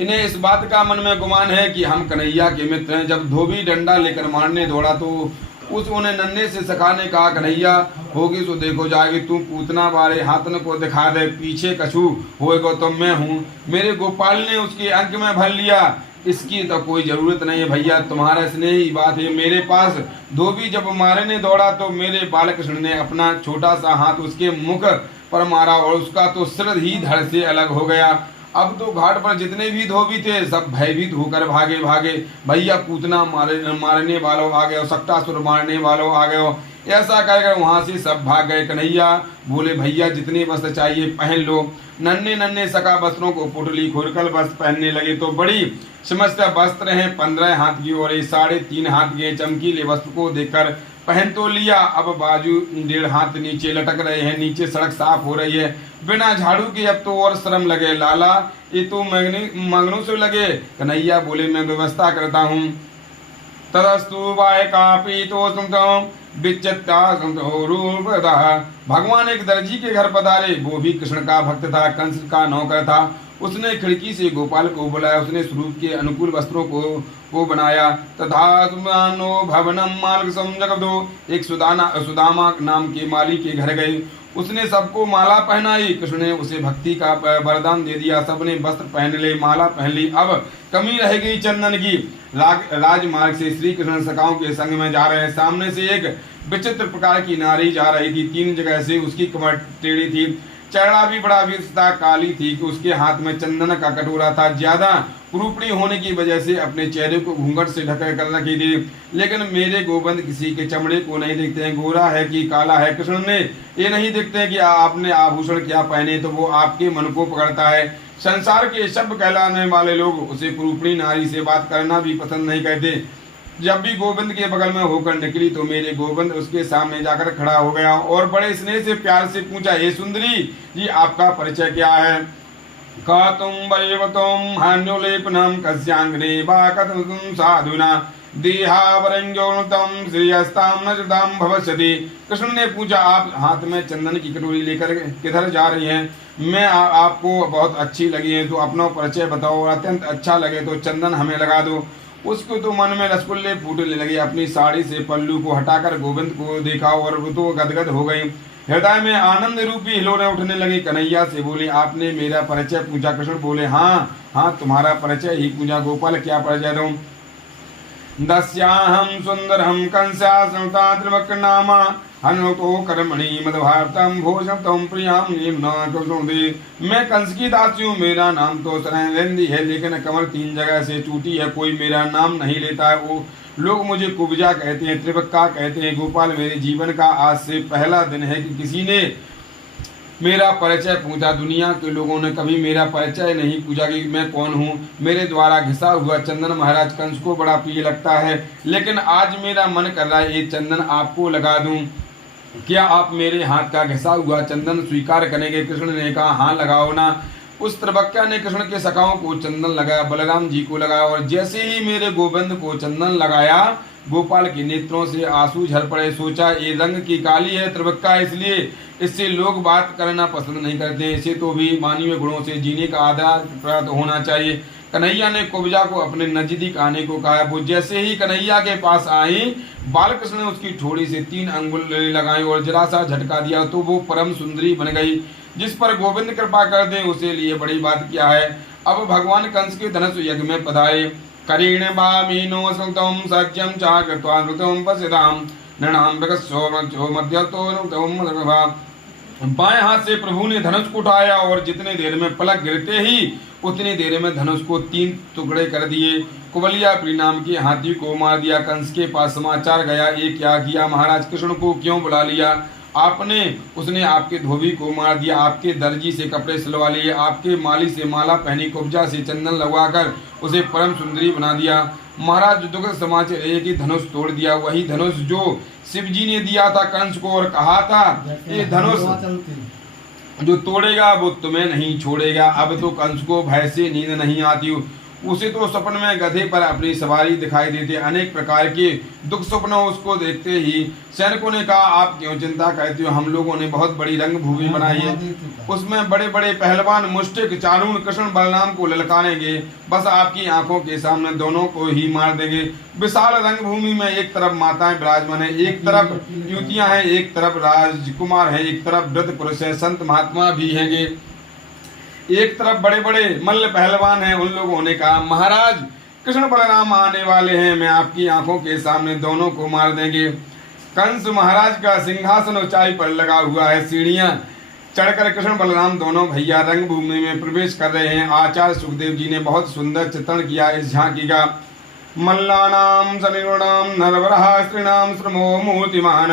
इन्हें इस बात का मन में गुमान है कि हम कन्हैया के मित्र हैं। जब धोबी डंडा लेकर मारने दौड़ा तो उन्हें नन्हे से सखा ने कहा कन्हैया होगी तो देखो जाएगी, तू पूतना वाले हाथन को दिखा दे, पीछे कछू होएगा तो मैं हूँ। मेरे गोपाल ने उसके अंक में भर लिया, इसकी तो कोई जरूरत नहीं है भैया, तुम्हारा स्नेह ही बात है मेरे पास। धोबी जब मारने दौड़ा तो मेरे बालकृष्ण ने अपना छोटा सा हाथ उसके मुख पर मारा और उसका तो सिर ही धड़ से अलग हो गया। अब तो घाट पर जितने भी धोबी थे सब भयभीत होकर भागे भैया पूतना मारने वालों आ गए, सक्टासुर मारने वालों आ गए। ऐसा कहकर वहां से सब भाग गए। कन्हैया बोले भैया जितने वस्त्र चाहिए पहन लो। नन्हे सका वस्त्रों को पुटली खोलकर वस्त्र पहनने लगे तो बड़ी समस्या। वस्त्र हैं 15 हाथ की और 3.5 हाथ के चमकीले वस्त्र को देखकर पहन तो लिया, अब बाजू 1.5 हाथ नीचे लटक रहे हैं, नीचे सड़क साफ हो रही है बिना झाड़ू के। अब तो और श्रम लगे लाला, ये तो मगनों से लगे। कन्हैया बोले मैं व्यवस्था करता हूँ। तदस्तु वाय कापी तो भगवान एक दर्जी के घर पधारे, वो भी कृष्ण का भक्त था, कंस का नौकर था। उसने खिड़की से गोपाल को बुलाया, उसने स्वरूप के अनुकूल वस्त्रों को बनाया। तथा भवनम मार्ग समझो, एक सुदामा नाम के माली के घर गए, उसने सबको माला पहनाई। कृष्ण ने उसे भक्ति का वरदान दे दिया, सबने वस्त्र पहन ले, माला पहन ली। अब कमी रह गई चंदन की। राजमार्ग से श्री कृष्ण सखाओं के संग में जा रहे हैं। सामने से एक विचित्र प्रकार की नारी जा रही थी, 3 जगह से उसकी कमर टेढ़ी थी, चेहरा भी बड़ा विस्ता काली थी कि उसके हाथ में चंदन का कटोरा था। ज्यादा कुरूपणी होने की वजह से अपने चेहरे को घूंघट से ढक कर रखी थी। लेकिन मेरे गोविंद किसी के चमड़े को नहीं देखते हैं, गोरा है कि काला है। कृष्ण ने ये नहीं देखते हैं कि आपने आभूषण क्या पहने, तो वो आपके मन को पकड़ता है। संसार के शब्द कहलाने वाले लोग उसे कुरूपणी नारी से बात करना भी पसंद नहीं करते। जब भी गोविंद के बगल में होकर निकली तो मेरे गोविंद उसके सामने जाकर खड़ा हो गया और बड़े स्नेह से प्यार से पूछा, हे सुंदरी जी, आपका परिचय क्या है? का तुम वैवतुम हान्योलेपनम कस्यांग्रे वा कथम साधुना देहावरंग्योनुतम श्रेयस्ताम नजदाम भविष्यति। कृष्ण ने पूछा, आप हाथ में चंदन की कटोरी लेकर किधर जा रही हैं? मैं आपको बहुत अच्छी लगी है तो अपना परिचय बताओ, और अत्यंत अच्छा लगे तो चंदन हमें लगा दो। उसको तो मन में रसगुल्ले फूटने लगे। अपनी साड़ी से पल्लू को हटाकर गोविंद को देखा और वो तो गदगद हो गई। हृदय में आनंद रूपी हिलोरे उठने लगी। कन्हैया से बोले, आपने मेरा परिचय पूछा? कृष्ण बोले, हाँ हाँ, तुम्हारा परिचय ही पूछा। गोपाल, क्या परिचय दूं? दस्याहं सुंदरम कंस्यासनुता त्रिवक्रनामा हनुतो कर्मणि मदभारतम भोजनतम प्रियाम निम्ना कृष्णोदे। मैं कंस की दासी हूँ, मेरा नाम तो सरनेंदी है, लेकिन कमर 3 जगह से टूटी है, कोई मेरा नाम नहीं लेता है। वो लोग मुझे कुब्जा कहते हैं, त्रिवक्का कहते हैं। गोपाल, मेरे जीवन का आज से पहला दिन है कि किसी ने मेरा परिचय पूछा। दुनिया के लोगों ने कभी मेरा परिचय नहीं पूछा कि मैं कौन हूँ। मेरे द्वारा घिसा हुआ चंदन महाराज कंस को बड़ा प्रिय लगता है, लेकिन आज मेरा मन कर रहा है ये चंदन आपको लगा दूं। क्या आप मेरे हाथ का घिसा हुआ चंदन स्वीकार करेंगे? कृष्ण ने कहा, हाँ लगाओ ना। उस त्रिवक्या ने कृष्ण के सखाओं को चंदन लगाया, बलराम जी को लगाया, और जैसे ही मेरे गोविंद को चंदन लगाया, गोपाल के नेत्रों से आंसू झर पड़े। सोचा, ये रंग की काली है त्रिवक्या, इसलिए इससे लोग बात करना पसंद नहीं करते। इसे तो भी मानवीय गुणों से जीने का आधार प्राप्त होना चाहिए। कन्हैया ने कुब्जा को अपने नजदीक आने को कहा। वो जैसे ही कन्हैया के पास आई, बालकृष्ण ने उसकी ठोड़ी से 3 अंगुल लगाई और जरा सा झटका दिया तो वो परम सुंदरी बन गई। जिस पर गोविंद कृपा कर दे उसे लिए बड़ी बात क्या है। अब भगवान कंस के धनुष यज्ञ में पधारे। करीण बामीनो सुतम सज्जम चाकृत्वा नृतम पसिदाम नृणाम प्रकस्यो मध्यो मध्यतो नृतम मधुभा। बाएं हाथ से प्रभु ने धनुष को उठाया और जितने देर में पलक गिरते ही उतनी देर में धनुष को 3 टुकड़े कर दिए। कुबलिया नाम के हाथी को मार दिया। कंस के पास समाचार गया, ये क्या किया महाराज? कृष्ण को क्यों बुला लिया आपने? उसने आपके धोबी को मार दिया, आपके दर्जी से कपड़े सिलवा लिए, आपके माली से माला पहनी, कुब्जा से चंदन लगवाकर उसे परम सुंदरी बना दिया। महाराज, दुखद समाचार है कि धनुष तोड़ दिया, वही धनुष जो शिव जी ने दिया था कंस को और कहा था ये धनुष जो तोड़ेगा वो तुम्हें नहीं छोड़ेगा। अब तो कंस को भय से नींद नहीं आती। उसे तो सपन में गधे पर अपनी सवारी दिखाई देती। अनेक प्रकार के दुख स्वप्न उसको देखते ही सैनिकों ने कहा, आप क्यों चिंता करते हो? हम लोगों ने बहुत बड़ी रंगभूमि बनाई है, उसमें बड़े बड़े पहलवान मुष्टिक चारूण कृष्ण बलराम को ललकारेंगे। बस आपकी आंखों के सामने दोनों को ही मार देंगे। विशाल रंगभूमि में एक तरफ माताएं विराजमान है, एक तरफ युवतियां हैं, एक तरफ राजकुमार है, एक तरफ वृद्ध पुरुष है, संत महात्मा भी हैंगे, एक तरफ बड़े बड़े मल्ल पहलवान हैं। उन लोगों ने कहा, महाराज कृष्ण बलराम आने वाले हैं, मैं आपकी आंखों के सामने दोनों को मार देंगे। कंस महाराज का सिंहासन ऊंचाई पर लगा हुआ है, सीढ़ियां चढ़कर कृष्ण बलराम दोनों भैया रंगभूमि में प्रवेश कर रहे हैं। आचार्य सुखदेव जी ने बहुत सुंदर चित्रण किया इस झांकी का। मल्लानाम सनिर्णाम नरवरः स्त्रीणाम श्रमो मूर्तिमान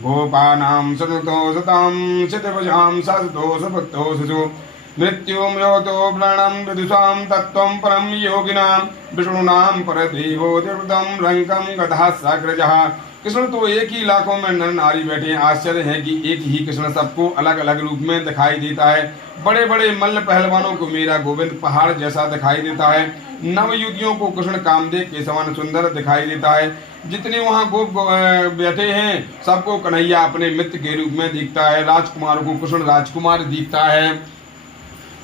गोपानाम सततो सताम शतभुजाम सतो सपत्तो सजो मृत्युम योतो प्राणम विदुषाम तत्वं परम योगिनां विष्णुनां परदेवो देवतम रंकम गधा साग्रजः। कृष्ण तो एक ही लाखों में नर नारी बैठे हैं। आश्चर्य है कि एक ही कृष्ण सबको अलग अलग रूप में दिखाई देता है। बड़े बड़े मल्ल पहलवानों को मेरा गोविंद पहाड़ जैसा दिखाई देता है। नव युवतियों को कृष्ण कामदेव के समान सुंदर दिखाई देता है। जितने वहाँ गोप बैठे हैं सबको कन्हैया अपने मित्र के रूप में दिखता है। राजकुमार को कृष्ण राजकुमार दिखता है।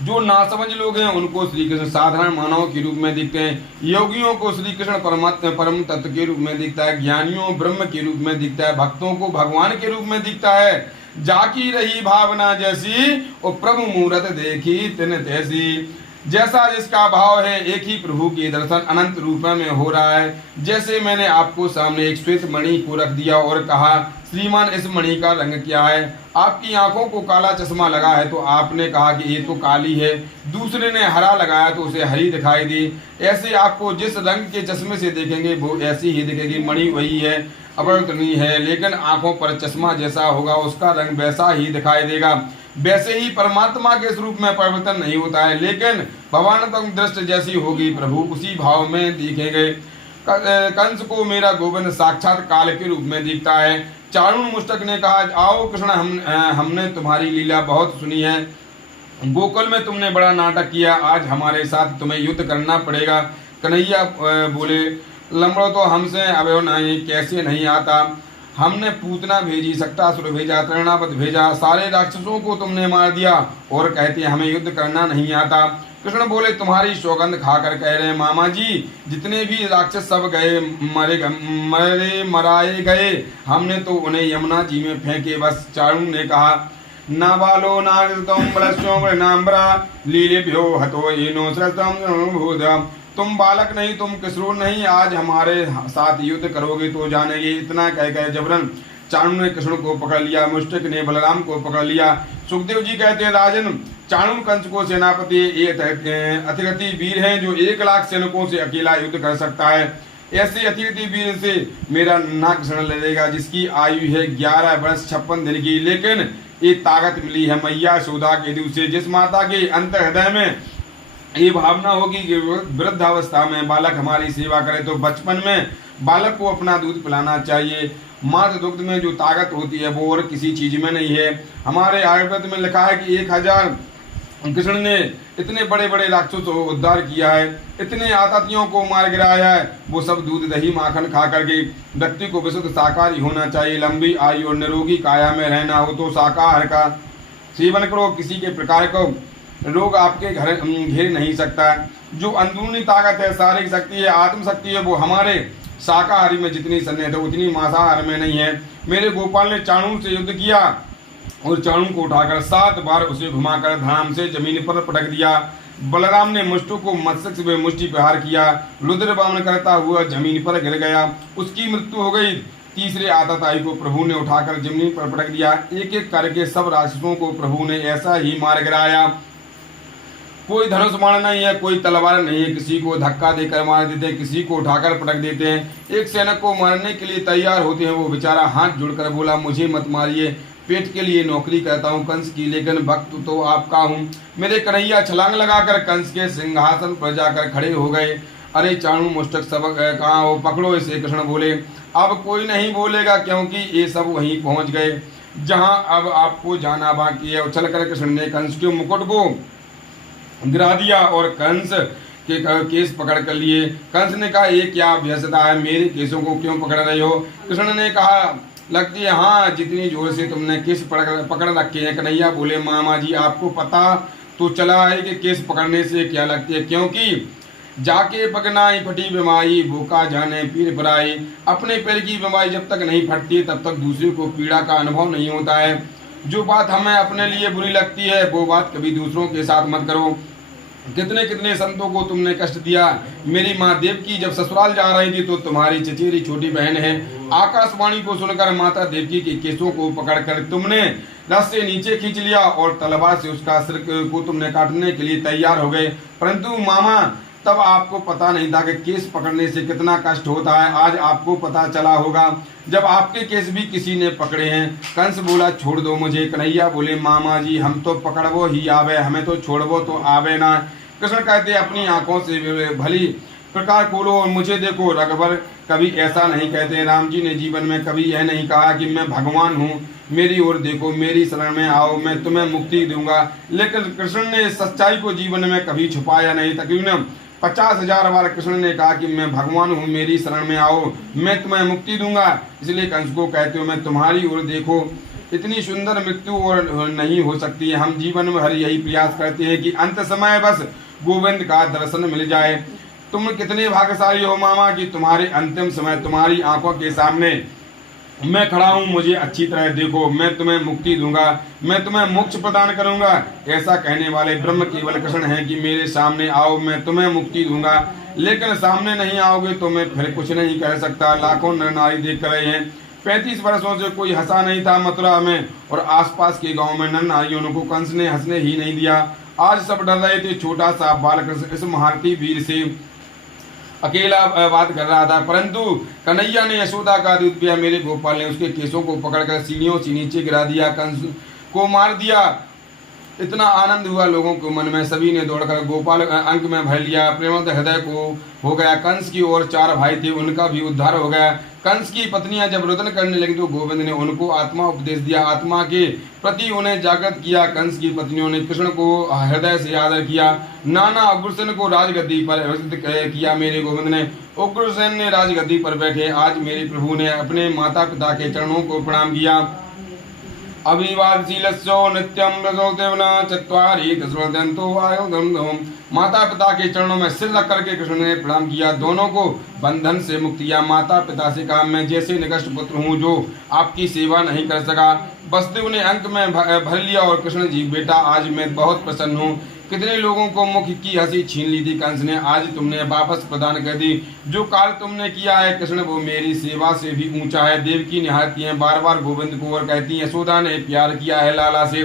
जो नासमझ लोग हैं उनको श्री कृष्ण साधारण मानव के रूप में दिखते हैं। योगियों को श्री कृष्ण परमात्मा परम तत्व के रूप में दिखता है। ज्ञानियों ब्रह्म के रूप में दिखता है। भक्तों को भगवान के रूप में दिखता है। जाकी रही भावना जैसी और प्रभु मूरत देखी तिन तैसी। जैसा जिसका भाव है एक ही प्रभु के दर्शन अनंत रूप में हो रहा है। जैसे मैंने आपको सामने एक श्वेत मणि को रख दिया और कहा, श्रीमान इस मणि का रंग क्या है? आपकी आंखों को काला चश्मा लगा है तो आपने कहा कि ये तो काली है। दूसरे ने हरा लगाया तो उसे हरी दिखाई दी। ऐसे आपको जिस रंग के चश्मे से देखेंगे वो ऐसी ही दिखेगी। मणि वही है, अपरिवर्तनीय है, लेकिन आंखों पर चश्मा जैसा होगा उसका रंग वैसा ही दिखाई देगा। वैसे ही परमात्मा के स्वरूप में परिवर्तन नहीं होता है, लेकिन भगवान दृष्टि जैसी होगी प्रभु उसी भाव में दिखेंगे। कंस को मेरा गोविंद साक्षात काल के रूप में दिखता है। चाणूर मुष्टक ने कहा, आओ कृष्ण, हमने तुम्हारी लीला बहुत सुनी है। गोकुल में तुमने बड़ा नाटक किया, आज हमारे साथ तुम्हें युद्ध करना पड़ेगा। कन्हैया बोले, लंबड़ो तो हमसे अब नहीं, कैसे नहीं आता। हमने पूतना भेजी, सक्तासुर भेजा, तृणावत भेजा, सारे राक्षसों को तुमने मार दिया और कहते हमें युद्ध करना नहीं आता। कृष्ण बोले, तुम्हारी सौगंध खाकर कह रहे हैं मामा जी, जितने भी राक्षस सब गए, मराए गए, हमने तो उन्हें यमुना जी में फेंके बस। चाणूर ने कहा, ना बालो नागतम बलस्योम्बरा लीलेभ्यो हतो येनो श्रतम। तुम बालक नहीं, तुम किशोर नहीं, आज हमारे साथ युद्ध करोगे तो जानेंगे। इतना कहकर जबरन चाणूर ने कृष्ण को पकड़ लिया, मुष्टक ने बलराम को पकड़ लिया। सुखदेव जी कहते हैं, राजन, चाणूर कंस को सेनापति अतिगति वीर है जो 1 लाख सैनिकों से अकेला युद्ध कर सकता है। ऐसे अतिगति वीर से मेरा नाक क्षण लड़ेगा, जिसकी आयु है 11 वर्ष 56 दिन की। लेकिन ये ताकत मिली है मैया यशोदा के दूध से, जिस माता के अंतर हृदय में ये भावना होगी कि वृद्धावस्था में बालक हमारी सेवा करे तो बचपन में बालक को अपना दूध पिलाना चाहिए। मातृ दुग्ध में जो ताकत होती है वो और किसी चीज में नहीं है। हमारे आयुर्वेद में लिखा है कि 1000 कृष्ण ने इतने बड़े बड़े राक्षसों को उद्धार किया है, इतने आततियों को मार गिराया है। वो सब दूध दही माखन खा करके व्यक्ति को विशुद्ध शाकाहारी होना चाहिए। लंबी आयु और निरोगी काया में रहना हो तो शाकाहार का सेवन करो। किसी के प्रकार को रोग आपके घर घेर नहीं सकता। जो अंदरूनी ताकत है, शारीरिक शक्ति है, आत्म शक्ति है, वो हमारे शाकाहारी में जितनी सन्निहित है उतनी मांसाहार में नहीं है। मेरे गोपाल ने चाणूर से युद्ध किया और चाणूर को उठाकर 7 बार उसे घुमाकर धाम से जमीन पर पटक दिया। बलराम ने मुष्टु को मस्तक में मुष्टि प्रहार किया, रुद्र बामन करता हुआ जमीन पर गिर गया, उसकी मृत्यु हो गई। तीसरे आतताई को प्रभु ने उठाकर जमीन पर पटक दिया। एक एक करके सब राक्षसों को प्रभु ने ऐसा ही मार गिराया। कोई धनुष बाण नहीं है, कोई तलवार नहीं है, किसी को धक्का देकर मार देते हैं, किसी को उठाकर पटक देते हैं। एक सैनिक को मारने के लिए तैयार होते हैं, वो बेचारा हाथ जोड़कर बोला, मुझे मत मारिए, पेट के लिए नौकरी करता हूँ कंस की, लेकिन भक्त तो आपका हूँ। मेरे कन्हैया छलांग लगाकर कंस के सिंहासन पर जाकर खड़े हो गए। अरे चाणूर मुष्टक सब कहाँ हो, पकड़ो इसे। कृष्ण बोले, अब कोई नहीं बोलेगा क्योंकि ये सब वहीं पहुंच गए जहाँ अब आपको जाना बाकी है। उछलकर कृष्ण ने कंस के मुकुट को गिरा दिया और कंस के केस पकड़ कर लिए। कंस ने कहा, ये क्या व्यस्तता है, मेरे केसों को क्यों पकड़ रहे हो? कृष्ण ने कहा, लगती है हाँ, जितनी जोर से तुमने केस पकड़ रखे हैं। कन्हैया बोले, मामा जी आपको पता तो चला है कि केस पकड़ने से क्या लगती है, क्योंकि जाके पगनाई फटी बीमारी, भूखा जाने पीर पराई। अपने पैर की बीमारी जब तक नहीं फटती तब तक दूसरे को पीड़ा का अनुभव नहीं होता है। जो बात हमें अपने लिए बुरी लगती है वो बात कभी दूसरों के साथ मत करो। कितने कितने संतों को तुमने कष्ट दिया। मेरी माँ देवकी जब ससुराल जा रही थी तो तुम्हारी चचेरी छोटी बहन है आकाशवाणी को सुनकर माता देवकी के केसों को पकड़कर तुमने रस से नीचे खींच लिया और तलवार से उसका सिर को तुमने काटने के लिए तैयार हो गए। परंतु मामा, तब आपको पता नहीं था कि केस पकड़ने से कितना कष्ट होता है। आज आपको पता चला होगा जब आपके केस भी किसी ने पकड़े हैं। कंस बोला, छोड़ दो मुझे। कन्हैया बोले, मामा जी हम तो पकड़वो ही आवे, हमें तो छोड़वो तो आवे ना। कृष्ण कहते, अपनी आंखों से भली प्रकार खोलो और मुझे देखो। रघुवर कभी ऐसा नहीं कहते। राम जी ने जीवन में कभी यह नहीं कहा कि मैं भगवान हूँ, मेरी ओर देखो, मेरी शरण में आओ, मैं तुम्हें मुक्ति दूंगा। लेकिन कृष्ण ने सच्चाई को जीवन में कभी छुपाया नहीं। तकरीबन 50,000 बार कृष्ण ने कहा कि मैं भगवान हूँ, मेरी शरण में आओ, मैं तुम्हें मुक्ति दूंगा। इसलिए कंस को कहते हो, मैं तुम्हारी ओर देखो, इतनी सुंदर मृत्यु और नहीं हो सकती है। हम जीवन में हर यही प्रयास करते हैं कि अंत समय बस गोविंद का दर्शन मिल जाए। तुम कितने भाग्यशाली हो मामा कि तुम्हारे अंतिम समय तुम्हारी आंखों के सामने मैं खड़ा हूँ। मुझे अच्छी तरह देखो, मैं तुम्हें मुक्ति दूंगा, मैं तुम्हें मोक्ष प्रदान करूंगा। ऐसा कहने वाले ब्रह्म केवल कृष्ण हैं कि मेरे सामने आओ, मैं तुम्हें मुक्ति दूंगा। लेकिन सामने नहीं आओगे तो मैं फिर कुछ नहीं कह सकता। लाखों नर नारी देख रहे हैं। 35 वर्षों से कोई हंसा नहीं था मथुरा में और आसपास के गांव में नर नारियों को कंस ने हंसने ही नहीं दिया। आज सब डर रहे थे। छोटा सा बालकृष्ण इस महारथी वीर से अकेला बात कर रहा था, परंतु कन्हैया ने यशोदा का दूध पिया। मेरे गोपाल ने उसके केसों को पकड़कर सीढ़ियों से नीचे गिरा दिया, कंस को मार दिया। इतना आनंद हुआ लोगों को मन में, सभी ने दौड़कर गोपाल अंक में भर लिया। प्रेमवंत हृदय को हो गया। कंस की और 4 भाई थे, उनका भी उद्धार हो गया। कंस की पत्नियां जब रुदन करने लगी तो गोविंद ने उनको आत्मा उपदेश दिया, आत्मा के प्रति उन्हें जागृत किया। कंस की पत्नियों ने कृष्ण को हृदय से आदर किया। नाना उग्रसेन को राजगद्दी पर व्यवस्थित किया। मेरे गोविंद ने उग्रसेन ने राजगद्दी पर बैठे। आज मेरे प्रभु ने अपने माता पिता के चरणों को प्रणाम किया। अभिवादशीलस्यो नित्यं रसोदेवना चत्वारि दशरथंतो आयुधम। माता पिता के चरणों में सिर रख करके कृष्ण ने प्रणाम किया। दोनों को बंधन से मुक्त किया। माता पिता से कहा, मैं जैसे निकष्ट पुत्र हूँ जो आपकी सेवा नहीं कर सका। वसुदेव ने अंक में भर लिया और कृष्ण जी, बेटा आज मैं बहुत प्रसन्न हूँ। कितने लोगों को मुख की हंसी छीन ली थी कंस ने, आज तुमने वापस प्रदान कर दी। जो कार्य तुमने किया है कृष्ण, वो मेरी सेवा से भी ऊंचा है। देवकी निहारती हैं बार बार गोविंद को और कहती हैं, यशोदा ने प्यार किया है लाला से,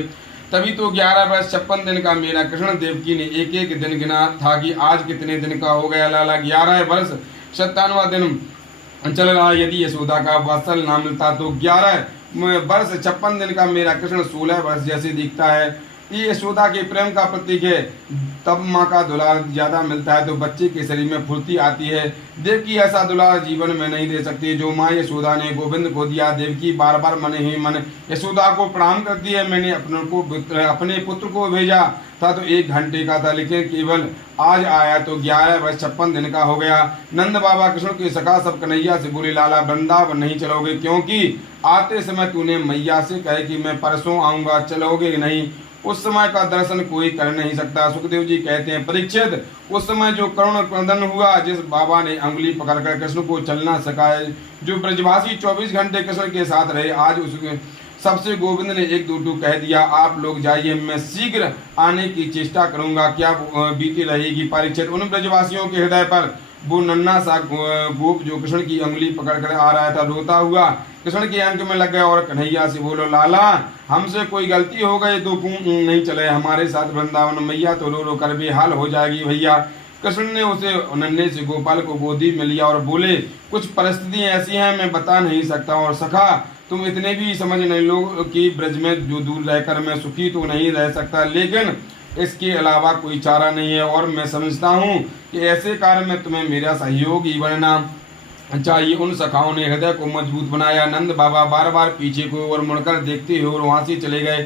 तभी तो 11 वर्ष 56 दिन का मेरा कृष्ण। देवकी ने एक एक दिन गिना था कि आज कितने दिन का हो गया लाला। 11 वर्ष 57वां दिन चल रहा। यदि यशोदा का वात्सल ना मिलता तो 11 वर्ष 56 दिन का मेरा कृष्ण 16 वर्ष जैसे दिखता है। ये यशोदा के प्रेम का प्रतीक है। तब माँ का दुलार ज्यादा मिलता है तो बच्चे के शरीर में फुर्ती आती है। देवकी ऐसा दुलार जीवन में नहीं दे सकती जो माँ यशोदा ने गोविंद को दिया। देवकी बार बार मन ही मन यशोदा को प्रणाम करती है। मैंने अपने पुत्र को भेजा था तो 1 घंटे का था, लेकिन केवल आज आया तो 11 वर्ष 56 दिन का हो गया। नंद बाबा कृष्ण के सखा सब कन्हैया से बोले, लाला वृंदावन नहीं चलोगे क्योंकि आते समय तूने मैया से कहे कि मैं परसों आऊंगा, चलोगे नहीं। उस समय का दर्शन कोई कर नहीं सकता। सुखदेव जी कहते हैं, परीक्षित उस समय जो करुण क्रंदन हुआ, जिस बाबा ने अंगुली पकड़कर कृष्ण को चलना सिखाए, जो ब्रजवासी 24 घंटे कृष्ण के साथ रहे, आज उस सबसे गोविंद ने 1 2 कह दिया, आप लोग जाइए, मैं शीघ्र आने की चेष्टा करूंगा। क्या बीती रहेगी परीक्षित। उन ब्रजवासियों के हृदय पर वो नन्हा सा गोप जो कृष्ण की अंगुली पकड़कर आ रहा था, रोता हुआ कृष्ण के अंक में लग गया और कन्हैया से बोलो, लाला हमसे कोई गलती हो गई तो नहीं चले हमारे साथ वृंदावन। मैया तो रो रो कर बेहाल हो जाएगी भैया। कृष्ण ने उसे नन्हे से गोपाल को गोदी में लिया और बोले, कुछ परिस्थितियां ऐसी हैं मैं बता नहीं सकता। और सखा तुम इतने भी समझ नहीं लो कि ब्रज में जो दूर रहकर मैं सुखी तो नहीं रह सकता, लेकिन इसके अलावा कोई चारा नहीं है। और मैं समझता हूँ कि ऐसे कार्य में तुम्हें मेरा सहयोग ही बनना चाहिए। उन सखाओं ने हृदय को मजबूत बनाया। नंद बाबा बार बार पीछे को और मुड़कर देखते हुए और वहां से चले गए।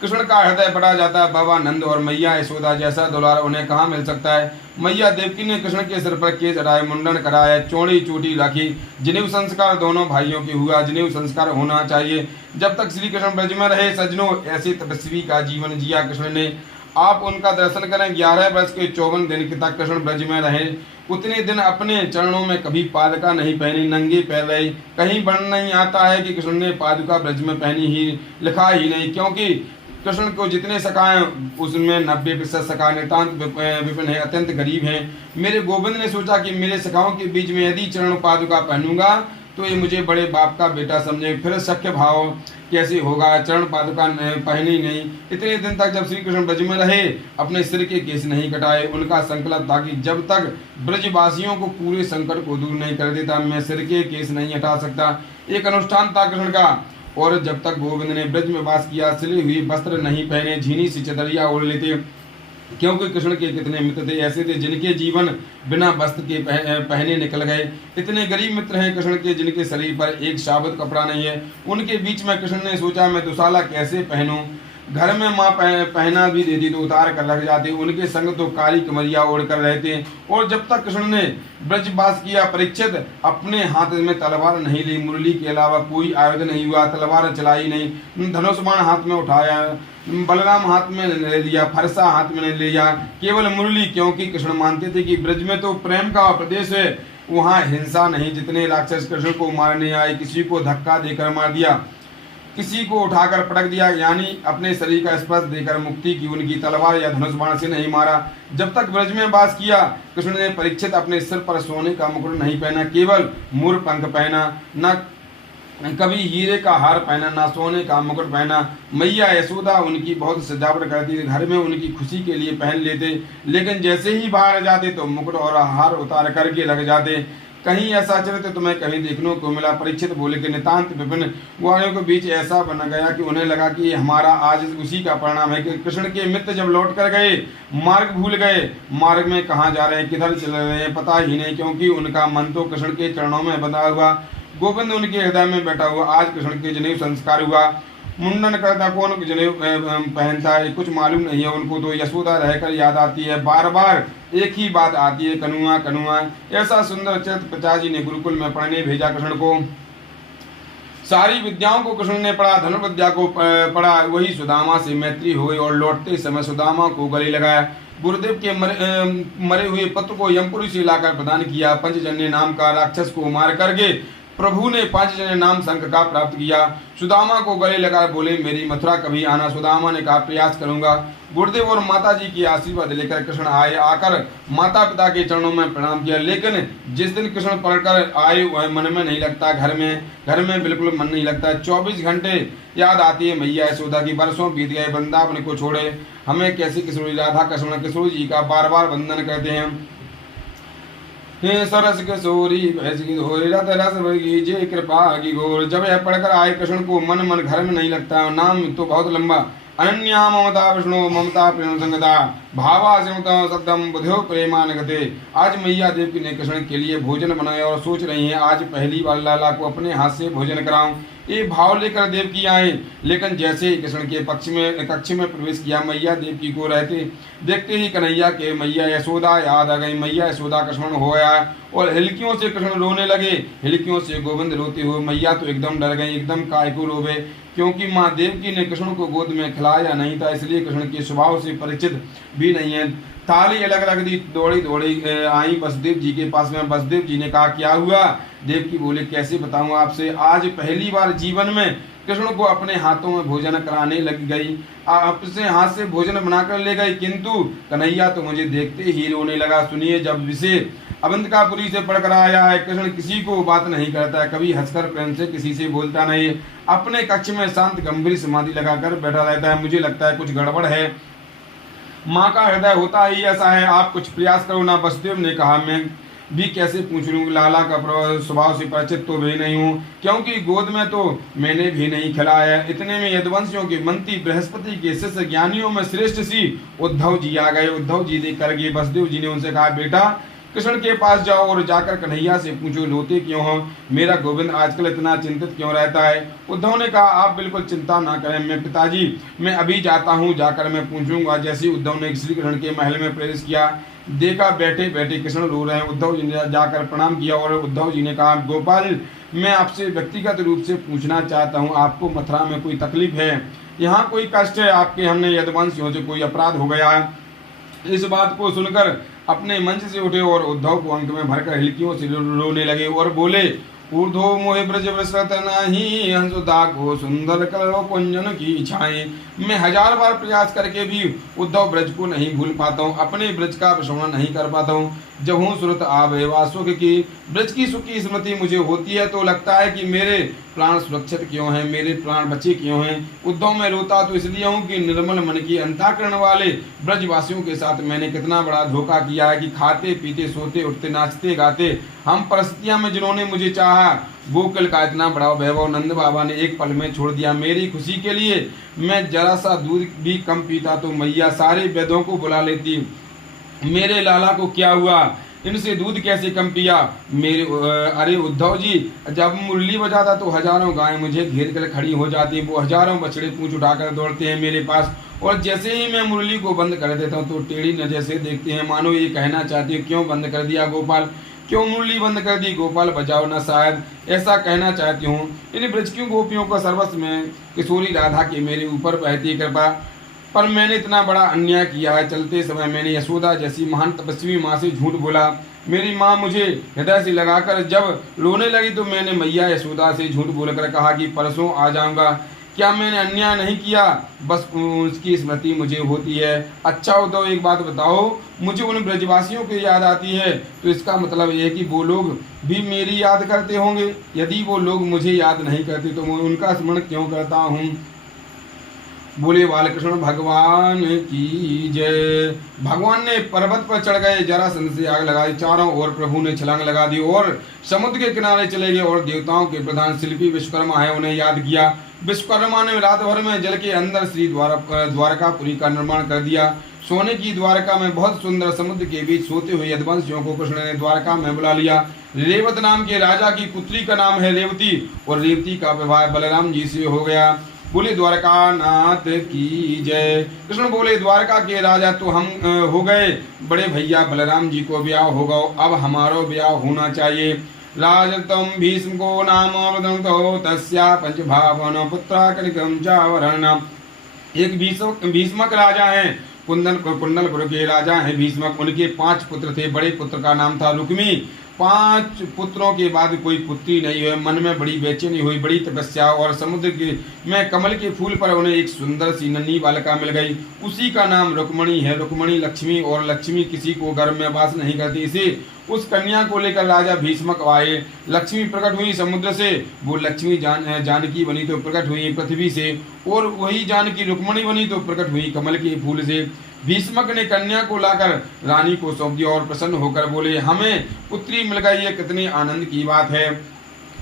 कृष्ण का हृदय बढ़ा जाता है। बाबा नंद और मैया यशोदा जैसा दुलार उन्हें कहाँ मिल सकता है। मैया देवकी ने कृष्ण के सिर पर केस हटाए, मुंडन कराया, चौड़ी चोटी रखी। जनेऊ संस्कार दोनों भाइयों की हुआ। जनेऊ संस्कार होना चाहिए जब तक श्री कृष्ण ब्रज में रहे। सजनों ऐसे तपस्वी का जीवन जिया कृष्ण ने, आप उनका दर्शन करें। 11 वर्ष के 54 दिन तक कृष्ण ब्रज में रहे। उतने दिन अपने चरणों में कभी पादुका नहीं पहनी, नंगे पैर रहे। कहीं वर्ण नहीं आता है कि कृष्ण ने पादुका ब्रज में पहनी ही, लिखा ही नहीं, क्योंकि कृष्ण को जितने सखा हैं उसमें 90% सखा नितांत विपिन है, अत्यंत गरीब हैं। मेरे गोविंद ने सोचा कि मेरे सखाओं के बीच में यदि चरण पादुका पहनूंगा तो ये मुझे बड़े बाप का बेटा समझे, फिर सख्य भाव कैसे होगा। चरण पादुका पहनी नहीं। इतने दिन तक जब श्री कृष्ण ब्रज में रहे अपने सिर के केस नहीं कटाए। उनका संकल्प था कि जब तक ब्रजवासियों को पूरे संकट को दूर नहीं कर देता मैं सिर के केस नहीं हटा सकता। एक अनुष्ठान था कृष्ण का। और जब तक गोविंद ने ब्रज में वास किया सिले हुए वस्त्र नहीं पहने, झीनी सी चदरिया ओढ़ लेते, क्योंकि कृष्ण के कितने मित्र थे ऐसे थे जिनके जीवन बिना वस्त्र के पहने निकल गए। इतने गरीब मित्र हैं कृष्ण के जिनके शरीर पर एक शाबत कपड़ा नहीं है। उनके बीच में कृष्ण ने सोचा मैं दुशाला कैसे पहनूं। घर में माँ पहना भी देती तो उतार कर रख जाते। उनके संग तो काली कमरिया ओढ़ कर रहते। और जब तक कृष्ण ने ब्रजवास किया परीक्षित अपने हाथ में तलवार नहीं ली। मुरली के अलावा कोई आयुध नहीं हुआ, तलवार चलाई नहीं। धनुष बाण हाथ में उठाया, बलराम हाथ में ले लिया, फरसा हाथ में ले लिया, केवल मुरली, क्योंकि कृष्ण मानते थे कि ब्रज में तो प्रेम का प्रदेश है, वहाँ हिंसा नहीं। जितने राक्षस कृष्ण को मारने आए किसी को धक्का देकर मार दिया, किसी को उठाकर पटक दिया, यानी अपने शरीर का स्पर्श देकर मुक्ति की। उनकी तलवार या धनुष बाण से नहीं मारा। जब तक ब्रज में वास किया कृष्ण ने परीक्षित अपने सिर पर सोने का मुकुट नहीं पहना, केवल मोर पंख पहना। न कभी हीरे का हार पहना, ना सोने का मुकुट पहना। मैया यशोदा उनकी बहुत सजावट करती थी, घर में उनकी खुशी के लिए पहन लेते, लेकिन जैसे ही बाहर जाते तो मुकुट और हार उतार करके लग जाते। कहीं ऐसा चरित्र तुम्हें कहीं देखने को मिला? परीक्षित बोले कि नितांत विपिन ग्वालों के बीच ऐसा बन गया कि उन्हें लगा कि हमारा आज उसी का परिणाम है कि कृष्ण के मित्र जब लौट कर गए, मार्ग भूल गए, मार्ग में कहाँ जा रहे हैं, किधर चल रहे हैं, पता ही नहीं, क्योंकि उनका मन तो कृष्ण के चरणों में बंधा हुआ, गोविंद उनके हृदय में बैठा हुआ। आज कृष्ण के जनेऊ संस्कार हुआ, मुंडन करता कौन जनेऊ पहनता है कुछ मालूम नहीं है उनको, तो यशोदा रहकर याद आती है, बार बार एक ही बात आती है, कनुआ कनुआ। ऐसा सुंदर चरित्र पिताजी ने गुरुकुल में पढ़ने भेजा कृष्ण को। सारी विद्याओं को कृष्ण ने पढ़ा, धनुर्विद्या को पढ़ा, वही सुदामा से मैत्री हो गई और लौटते समय सुदामा को गले लगाया। गुरुदेव के मरे हुए पुत्र को यमपुरी से लाकर प्रदान किया। पंचजन्य नाम का राक्षस को मार करके प्रभु ने पांचजन्य नाम शंख का प्राप्त किया। सुदामा को गले लगा बोले, मेरी मथुरा कभी आना। सुदामा ने कहा, प्रयास करूंगा। गुरुदेव और माता जी की आशीर्वाद लेकर कृष्ण आए, आकर माता पिता के चरणों में प्रणाम किया। लेकिन जिस दिन कृष्ण पढ़कर आए वह मन में नहीं लगता, घर में बिल्कुल मन नहीं लगता। 24 घंटे याद आती है मैया यशोदा की। बरसों बीत गए, वृंदावन को छोड़े हमें कैसे किशोरी राधा कृष्ण किशोर जी का बार बार वंदन करते हैं। हे सरस किशोरी रत रस वर्गी जे कृपा की गोर। जब यह पढ़कर आए कृष्ण को मन घर में नहीं लगता। नाम तो बहुत लंबा, अनन्या ममता विष्णु ममता प्रेम संगता भावा सिमता सत्यम बुधो प्रेमानगते। आज मैया देवी ने कृष्ण के लिए भोजन बनाया और सोच रही हैं आज पहली बार लाला को अपने हाथ से भोजन कराऊं। ये भाव लेकर देवकी आए, लेकिन जैसे ही कृष्ण के कक्ष में प्रवेश किया, मैया देवकी को रहते देखते ही कन्हैया के मैया यशोदा याद आ गई। मैया यशोदा कृष्ण हो गया और हिलकियों से कृष्ण रोने लगे, हिलकियों से गोविंद रोते हुए। मैया तो एकदम डर गई, एकदम काय को रोवे, क्योंकि माँ देवकी ने कृष्ण को गोद में खिलाया नहीं था, इसलिए कृष्ण के स्वभाव से परिचित भी नहीं है। थाली अलग अलग दी, दौड़ी आई वसुदेव जी के पास में। वसुदेव जी ने कहा, क्या हुआ? देवकी बोले, कैसे बताऊं आपसे, आज पहली बार जीवन में कृष्ण को अपने हाथों में भोजन कराने लग गई, आपसे हाथ से भोजन बनाकर ले गई, किंतु कन्हैया तो मुझे देखते ही रोने लगा। सुनिए, जब विषय अवंतिकापुरी से पढ़कर आया है, कृष्ण किसी को बात नहीं करता है, कभी हंसकर प्रेम से किसी से बोलता नहीं, अपने कक्ष में शांत गंभीर समाधि लगाकर बैठा रहता है। मुझे लगता है कुछ गड़बड़ है, माँ का हृदय होता ही ऐसा है, आप कुछ प्रयास करो ना। वसुदेव ने कहा, मैं भी कैसे पूछ लूँ, लाला का स्वभाव से परिचित तो भी नहीं हूँ, क्योंकि गोद में तो मैंने भी नहीं खिलाया। इतने में यदुवंशियों के मंत्री बृहस्पति के शिष्य ज्ञानियों में श्रेष्ठ सी उद्धव जी आ गए। उद्धव जी देख करके वसुदेव जी ने उनसे कहा, बेटा कृष्ण के पास जाओ और जाकर कन्हैया से पूछो, रोते क्यों हो, मेरा गोविंद आजकल इतना चिंतित क्यों रहता है। उद्धव ने कहा, आप बिल्कुल चिंता ना करें, मैं पिताजी मैं अभी जाता हूँ, जाकर मैं पूछूंगा। जैसे उद्धव ने श्री कृष्ण के महल में प्रवेश किया, देखा बैठे बैठे कृष्ण रो रहे हैं। उद्धव जी ने जाकर प्रणाम किया और उद्धव जी ने कहा, गोपाल मैं आपसे व्यक्तिगत रूप से पूछना चाहता हूँ, आपको मथुरा में कोई तकलीफ है, यहाँ कोई कष्ट है, आपके हमने यदुवंशियों से कोई अपराध हो गया है। इस बात को सुनकर अपने मंच से उठे और उद्धव को अंक में भरकर हिलकियों से रोने लगे और बोले, ऊर्ध्व मोहि ब्रज विसृत नहीं हंसुदा को सुंदर करो कुंजन की छाए। मैं 1000 बार प्रयास करके भी उद्धव ब्रज को नहीं भूल पाता हूँ, अपने ब्रज का विस्मरण नहीं कर पाता हूँ। जब हूँ सुरत आवे वासुक की, ब्रज की सुख की स्मृति मुझे होती है तो लगता है कि मेरे प्राण सुरक्षित क्यों हैं, मेरे प्राण बचे क्यों हैं। उद्धव में रोता तो इसलिए हूँ कि निर्मल मन की अंतःकरण वाले ब्रजवासियों के साथ मैंने कितना बड़ा धोखा किया है कि खाते पीते सोते उठते नाचते गाते हम परिस्थितियां में जिन्होंने मुझे चाहा, गोकुल का इतना बड़ा वैभव नंद बाबा ने एक पल में छोड़ दिया। मेरी खुशी के लिए मैं जरा सा दूध भी कम पीता तो मैया सारे वेदों को बुला लेती। मेरे लाला को क्या हुआ, इनसे दूध कैसे कम पिया। मेरे अरे उद्धव जी, जब मुरली बजाता तो 1000 गायें मुझे घेर कर खड़ी हो जाती, वो 1000 बछड़े पूंछ उठाकर दौड़ते हैं मेरे पास, और जैसे ही मैं मुरली को बंद कर देता हूँ तो टेढ़ी नजर से देखते हैं, मानो ये कहना चाहती है, क्यों बंद कर दिया गोपाल, क्यों मुरली बंद कर दी गोपाल, बजाओ ना, शायद ऐसा कहना चाहती हूँ। इन ब्रज की गोपियों का सर्वस्व में किशोरी राधा की मेरे ऊपर बहती कृपा, पर मैंने इतना बड़ा अन्याय किया है। चलते समय मैंने यशोदा जैसी महान तपस्वी माँ से झूठ बोला। मेरी माँ मुझे हृदय से लगाकर जब रोने लगी तो मैंने मैया यशोदा से झूठ बोलकर कहा कि परसों आ जाऊंगा। क्या मैंने अन्याय नहीं किया, बस उसकी स्मृति मुझे होती है। अच्छा उद्धव, एक बात बताओ, मुझे उन ब्रजवासियों की याद आती है तो इसका मतलब ये है कि वो लोग भी मेरी याद करते होंगे। यदि वो लोग मुझे याद नहीं करते तो मैं उनका स्मरण क्यों करता हूँ। बोले बालकृष्ण भगवान की जय। भगवान ने पर्वत पर चढ़ गए, जरासंध से आग लगाई, चारों ओर प्रभु ने छलांग लगा दी और समुद्र के किनारे चले गए और देवताओं के प्रधान शिल्पी विश्वकर्मा है उन्हें याद किया। विश्वकर्मा ने रात भर में जल के अंदर श्री द्वारकापुरी का निर्माण कर दिया। सोने की द्वारका में बहुत सुंदर समुद्र के बीच सोते हुए यदुवंशियों को कृष्ण ने द्वारका में बुला लिया। रेवत नाम के राजा की पुत्री का नाम है रेवती और रेवती का विवाह बलराम जी से हो गया। बोले द्वारका नाथ की जय। कृष्ण बोले द्वारका के राजा तो हम हो गए, बड़े भैया बलराम जी को ब्याह होगा, अब हमारो ब्याह होना चाहिए। राजतम भीष्म को नाम तस्या पंचभावन पुत्रा कनिकम चावरण। एक भीष्मक राजा हैं, कुंडलपुर के राजा हैं भीष्मक। उनके 5 पुत्र थे, बड़े पुत्र का नाम था रुक्मी। 5 पुत्रों के बाद कोई पुत्री नहीं हुई। मन में बड़ी बेचैनी हुई, बड़ी तपस्या और समुद्र के में कमल के फूल पर उन्हें एक सुंदर सी नन्ही बालिका मिल गई। उसी का नाम रुक्मणी है। रुक्मणी लक्ष्मी और लक्ष्मी किसी को गर्भ में वास नहीं करती। इसे उस कन्या को लेकर राजा भीष्मक आए। लक्ष्मी प्रकट हुई समुद्र से, वो लक्ष्मी जानकी बनी तो प्रकट हुई पृथ्वी से, और वही जानकी रुक्मणी बनी तो प्रकट हुई कमल के फूल से। भीष्मक ने कन्या को लाकर रानी को सौंप दिया और प्रसन्न होकर बोले हमें पुत्री मिल गई, ये कितनी आनंद की बात है।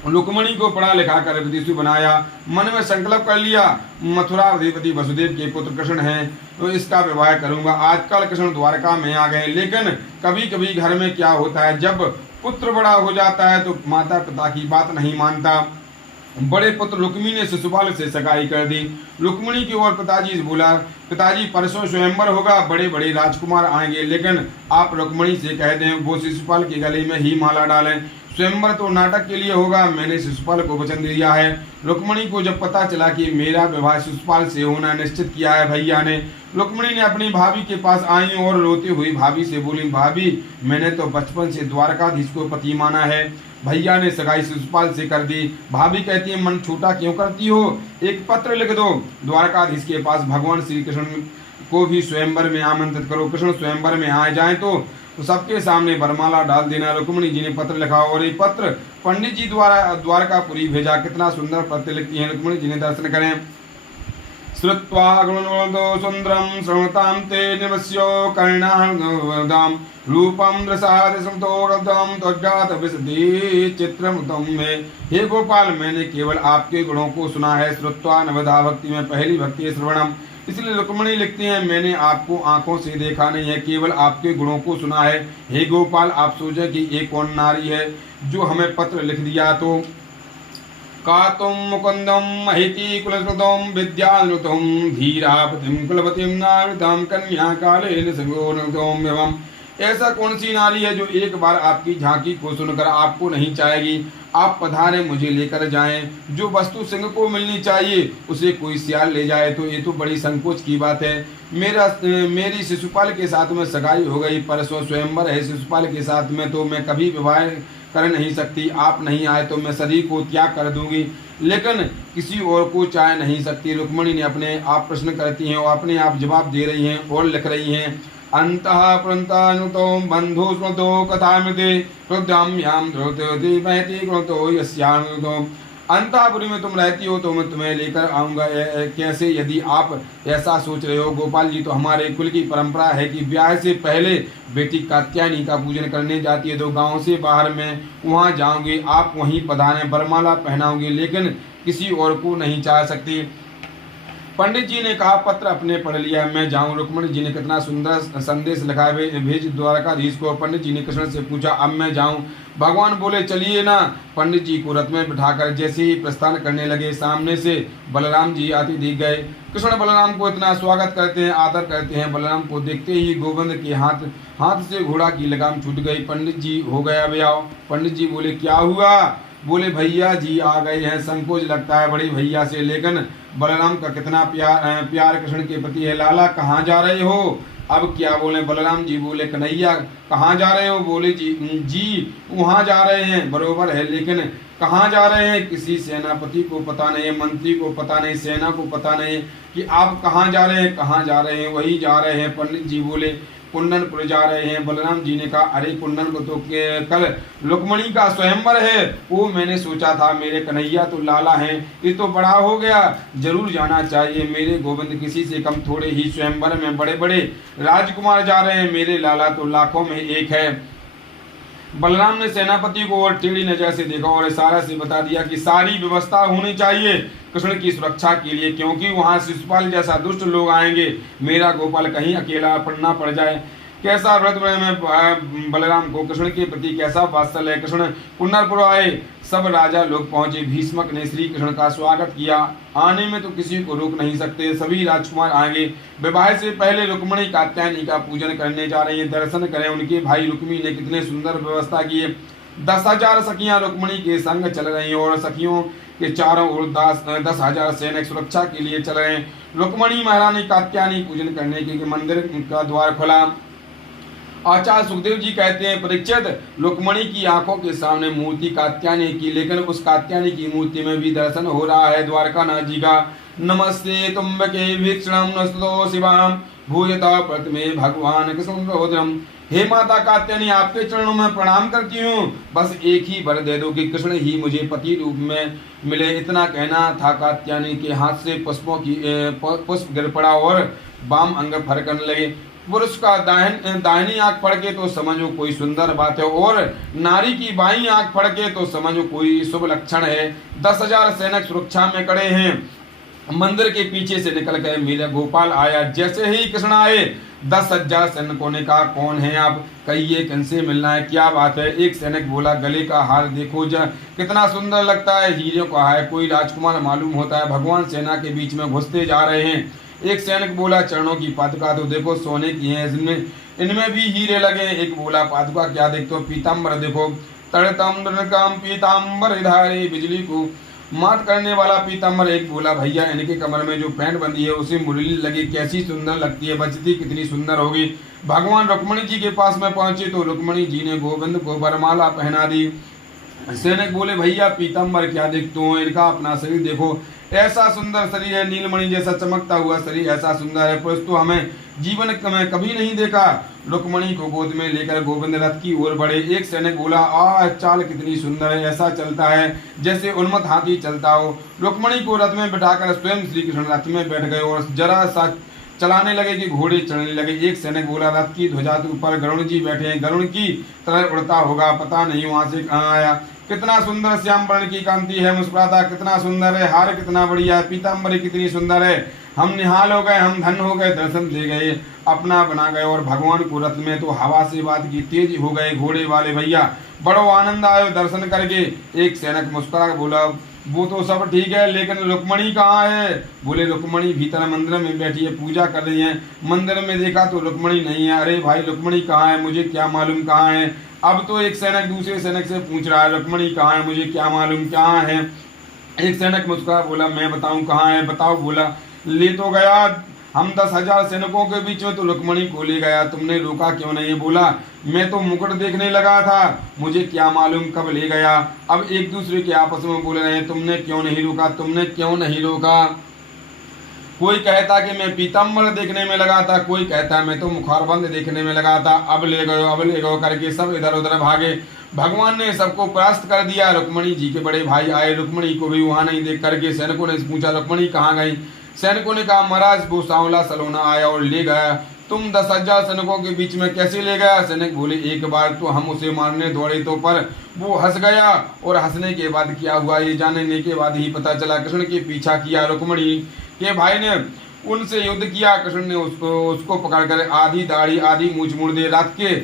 रुक्मणी को पढ़ा लिखा कर विदुषी बनाया। मन में संकल्प कर लिया मथुरा अधिपति वसुदेव के पुत्र कृष्ण हैं तो इसका विवाह करूंगा। आजकल कृष्ण द्वारका में आ गए, लेकिन कभी कभी घर में क्या होता है, जब पुत्र बड़ा हो जाता है तो माता पिता की बात नहीं मानता। बड़े पुत्र रुक्मी ने शिशुपाल से सगाई कर दी। रुक्मिणी की ओर पिताजी से बोला पिताजी परसों स्वयंवर होगा, बड़े बड़े राजकुमार आएंगे, लेकिन आप रुक्मिणी से कह दें वो शिशुपाल के गले में ही माला डालें। स्वयंवर तो नाटक के लिए होगा, मैंने शिशुपाल को वचन दिया है। रुक्मिणी को जब पता चला कि मेरा विवाह शिशुपाल से होना निश्चित किया है भैया ने, रुक्मिणी ने अपनी भाभी के पास आई और रोती हुई भाभी से बोली भाभी मैंने तो बचपन से द्वारकाधीश को पति माना है, भैया ने सगाई शिशुपाल से कर दी। भाभी कहती है मन छोटा क्यों करती हो, एक पत्र लिख दो द्वारकाधीश के पास, भगवान श्री कृष्ण को भी स्वयंवर में आमंत्रित करो। कृष्ण स्वयंवर में आ जाए तो सबके सामने वरमाला डाल देना। रुक्मिणी जी ने पत्र लिखा और ये पत्र पंडित जी द्वारा द्वारकापुरी भेजा। कितना सुंदर पत्र लिखती है रुक्मिणी जी ने, दर्शन करें। श्रुत्वा गुणवदो सुंदरम श्रवताम ते निवस्यो कर्णादाम रूपम दृशाद समतोरदम तज्जात विसदी चित्रमुतम में। हे गोपाल मैंने केवल आपके गुणों को सुना है। श्रुत्वा नवधा भक्ति में पहली भक्ति है श्रवणम, इसलिए रुक्मिणी लिखती हैं मैंने आपको आंखों से देखा नहीं है, केवल आपके गुणों को सुना है। हे गोपाल आप सोचे कि एक कौन नारी है जो हमें पत्र लिख दिया। तो कातुम मुकुंदम महिति कुलसुतम विद्यानुतम धीरापतिम कुलपतिम नारदम कन्या काले संगोनुतम एवं। ऐसा कौन सी नारी है जो एक बार आपकी झांकी को सुनकर आपको नहीं चाहेगी। आप पधारे मुझे लेकर जाएं। जो वस्तु सिंह को मिलनी चाहिए उसे कोई सियाल ले जाए तो ये तो बड़ी संकोच की बात है। मेरी शिशुपाल के साथ में सगाई हो गई, परसों स्वयंवर है शिशुपाल के साथ में, तो मैं कभी विवाह कर नहीं सकती। आप नहीं आए तो मैं शरीर को त्याग कर दूंगी, लेकिन किसी और को चाह नहीं सकती। रुक्मिणी ने अपने आप प्रश्न करती हैं और अपने आप जवाब दे रही हैं और लिख रही हैं। अंतः प्रंतानुतो बंधु स्मृतो कथामृते हृदयाम्याम द्रोति महति कृतो यस्यानुतो। अंतःपुरी में तुम रहती हो तो मैं तुम्हें लेकर आऊंगा कैसे, यदि आप ऐसा सोच रहे हो। गोपाल जी तो हमारे कुल की परंपरा है कि ब्याह से पहले बेटी कात्यायनी का पूजन करने जाती है, तो गांव से बाहर में वहां जाऊंगी, आप वहीं पधारें, बरमाला पहनाऊंगी, लेकिन किसी और को नहीं चाह सकती। पंडित जी ने कहा पत्र अपने पढ़ लिया, मैं जाऊं। रुक्मिणी जी ने कितना सुंदर संदेश लिखा भेज द्वारकाधीश को। पंडित जी ने कृष्ण से पूछा अब मैं जाऊं। भगवान बोले चलिए ना। पंडित जी को रथ में बिठाकर जैसे ही प्रस्थान करने लगे, सामने से बलराम जी आते दिख गए। कृष्ण बलराम को इतना स्वागत करते हैं, आदर करते हैं। बलराम को देखते ही गोविंद के हाथ से घोड़ा की लगाम छूट गई। पंडित जी हो गया ब्याह। पंडित जी बोले क्या हुआ। बोले भैया जी आ गए हैं। संकोच लगता है बड़ी भैया से, लेकिन बलराम का कितना प्यार कृष्ण के प्रति है। लाला कहाँ जा रहे हो। अब क्या बोले। बलराम जी बोले कन्हैया कहाँ जा रहे हो। बोले जी वहाँ जा रहे हैं। बरोबर है, लेकिन कहाँ जा रहे हैं किसी सेनापति को पता नहीं, मंत्री को पता नहीं, सेना को पता नहीं कि आप कहाँ जा रहे हैं। कहाँ जा रहे हैं। वही जा रहे हैं। पंडित जी बोले कुंदनपुर जा रहे हैं। बलराम जी ने कहा, अरे कुंदनपुर तो कल रुक्मणी का स्वयंवर है, वो मैंने सोचा था, मेरे कन्हैया तो लाला हैं, ये तो बड़ा हो गया, जरूर जाना चाहिए। मेरे गोविंद किसी से कम थोड़े ही स्वयंवर में बड़े बड़े राजकुमार जा रहे हैं, मेरे लाला तो लाखों में एक है। बलराम ने सेनापति को और टेढ़ी नजर से देखा और इशारा से बता दिया कि सारी व्यवस्था होनी चाहिए कृष्ण की सुरक्षा के लिए, क्योंकि वहां शिशुपाल जैसा दुष्ट लोग आएंगे, मेरा गोपाल कहीं अकेला पड़ना पड़ जाए। कैसा व्रत में बलराम को कृष्ण के प्रति कैसा वात्सल्य है। कृष्ण कुंदनपुर आए, सब राजा लोग पहुंचे। भीष्मक ने श्री कृष्ण का स्वागत किया, आने में तो किसी को रोक नहीं सकते, सभी राजकुमार आएंगे। विवाह से पहले रुक्मणी कात्यायनी का पूजन करने जा रही है, दर्शन करें। उनके भाई रुक्मी ने कितने सुंदर व्यवस्था की है। 10,000 सखियां रुक्मणी के संग चल रही हैं और सखियों के चारों ओर 10,000 सैनिक सुरक्षा के लिए चल रहे हैं। रुक्मणी महारानी कात्यायनी पूजन करने के लिए मंदिर का द्वार खुला। आचार्य सुखदेव जी कहते हैं, परीक्षित, रुक्मणी की आंखों के सामने मूर्ति कात्यायनी की, लेकिन उस कात्यायनी की मूर्ति में भी दर्शन हो रहा है द्वारकानाथ जी का। नमस्ते तुम्बके भीक्षणम नस्तो शिवाम भूयता प्रथमे भगवान कृष्ण। हे माता कात्यायनी, आपके चरणों में प्रणाम करती हूँ, बस एक ही वर दे दो कि कृष्ण ही मुझे पति रूप में मिले। इतना कहना था, कात्यायनी के हाथ से पुष्प गिर पड़ा और वाम अंग फरकने लगे। पुरुष का दाहिनी आंख फड़के तो समझो कोई सुंदर बात है, और नारी की बाईं आंख फड़के तो समझो कोई शुभ लक्षण है। 10,000 सैनिक सुरक्षा में खड़े हैं। मंदिर के पीछे से निकल गए मेरा गोपाल आया। जैसे ही कृष्ण आए, 10,000 सैनिकों ने कहा, कौन है आप, कहिए किनसे मिलना है, क्या बात है। एक सैनिक बोला, गले का हार देखो कितना सुंदर लगता है, हीरे का है, कोई राजकुमार मालूम होता है, भगवान सेना के बीच में घुसते जा रहे हैं। एक सैनिक बोला, चरणों की पादुका तो देखो सोने की है, इनमें भी हीरे लगे। एक बोला, पादुका क्या देखते हो, पीताम्बर देखो, तड़तम पीताम्बर धारे बिजली को मात करने वाला पीताम्बर। एक बोला, भैया इनके कमर में जो पैंट बंधी है उसे मुरली लगी, कैसी सुंदर लगती है, बचती कितनी सुंदर होगी। भगवान रुक्मणी जी के पास में पहुंचे तो रुक्मणी जी ने गोविंद को वरमाला पहना दी। सैनिक बोले, भैया पीताम्बर क्या देखते हो, इनका अपना शरीर देखो, ऐसा सुंदर शरीर है, नीलमणि जैसा चमकता हुआ शरीर, ऐसा सुंदर है, पुरुष तो हमें जीवन में कभी नहीं देखा। रुक्मणी को गोद में लेकर गोविंद रथ की ओर बढ़े। एक सैनिक बोला, चाल कितनी सुंदर है, ऐसा चलता है जैसे उन्मत्त हाथी चलता हो। रुक्मणी को रथ में बिठाकर स्वयं श्री कृष्ण रथ में बैठ गए और जरा सा चलाने लगे कि घोड़े चलने लगे। एक सैनिक बोला, रथ की ध्वजा के ऊपर गरुण जी बैठे हैं, गरुण की तरह उड़ता होगा, पता नहीं वहां से कहाँ आया। कितना सुंदर श्याम वर्ण की कांति है, मुस्कुराता कितना सुंदर है, हार कितना बढ़िया है, पीताम्बरी कितनी सुंदर है। हम निहाल हो गए, हम धन हो गए, दर्शन दे गए, अपना बना गए। और भगवान को रथ में तो हवा से बात की तेज हो गए घोड़े वाले भैया, बड़ो आनंद आयो दर्शन करके। एक सैनिक मुस्कुरा बोला, वो तो सब ठीक है, लेकिन रुक्मणी कहाँ है। बोले, रुक्मणी भीतर मंदिर में बैठी है, पूजा कर रही है। मंदिर में देखा तो रुक्मणी नहीं है। अरे भाई, रुक्मणी कहाँ है, मुझे क्या मालूम कहाँ है। अब तो एक सैनिक दूसरे सैनिक से पूछ रहा है, रुक्मणी कहाँ है, मुझे क्या मालूम कहाँ है। एक सैनिक मुस्कुरा बोला, मैं बताऊं कहाँ है, बताओ। बोला, ले तो गया हम 10,000 सैनिकों के बीच में, तो रुक्मणी को ले गया, तुमने रोका क्यों नहीं। बोला, मैं तो मुकुट देखने लगा था, मुझे क्या मालूम कब ले गया। अब एक दूसरे के आपस में बोल रहे हैं, तुमने क्यों नहीं रोका, तुमने क्यों नहीं रोका। कोई कहता कि मैं पीताम्बर देखने में लगा था, कोई कहता मैं तो मुखारबंद देखने में लगा था, अब ले गयो करके सब इधर उधर भागे। भगवान ने सबको परास्त कर दिया। रुक्मणी जी के बड़े भाई आए, रुक्मणी को भी वहां नहीं देख करके सैनिकों ने पूछा, रुक्मणी कहाँ गई। सैनिकों ने कहा, महाराज वो सांवला सलोना आया और ले गया। तुम 10,000 सैनिकों के बीच में कैसे ले गया। सैनिक बोले, एक बार तो हम उसे मारने दौड़े तो पर वो हंस गया, और हंसने के बाद क्या हुआ ये जानने के बाद ही पता चला। कृष्ण के पीछा किया, रुक्मणी के भाई ने उनसे युद्ध किया। कृष्ण ने उसको पकड़कर आधी दाढ़ी आधी मूछ मुड़ दे रात के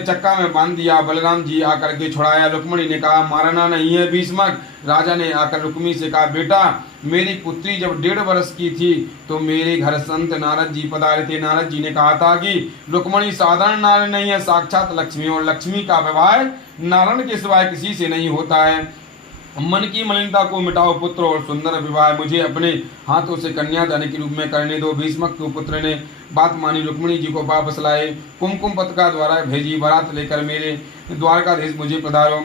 चक्का में बांध दिया। बलराम जी आकर के छुड़ाया। रुक्मणी ने कहा, मारना नहीं है भीष्मक। राजा ने आकर रुक्मी से कहा, बेटा मेरी पुत्री जब 1.5 वर्ष की थी तो मेरे घर संत नारद जी पधारे थे। नारद जी ने कहा था कि रुक्मणी साधारण नारी नहीं है, साक्षात लक्ष्मी, और लक्ष्मी का विवाह नारायण के सिवाय किसी से नहीं होता है। मन की मलिनता को मिटाओ पुत्र, और सुंदर विवाह मुझे अपने हाथों से कन्यादान के रूप में करने दो। भीष्मक के पुत्र ने बात मानी। रुक्मणी जी को वापस लाए, कुमकुम पत्रिका द्वारा भेजी, बारात लेकर मेरे द्वारकाधीश मुझे पधारो।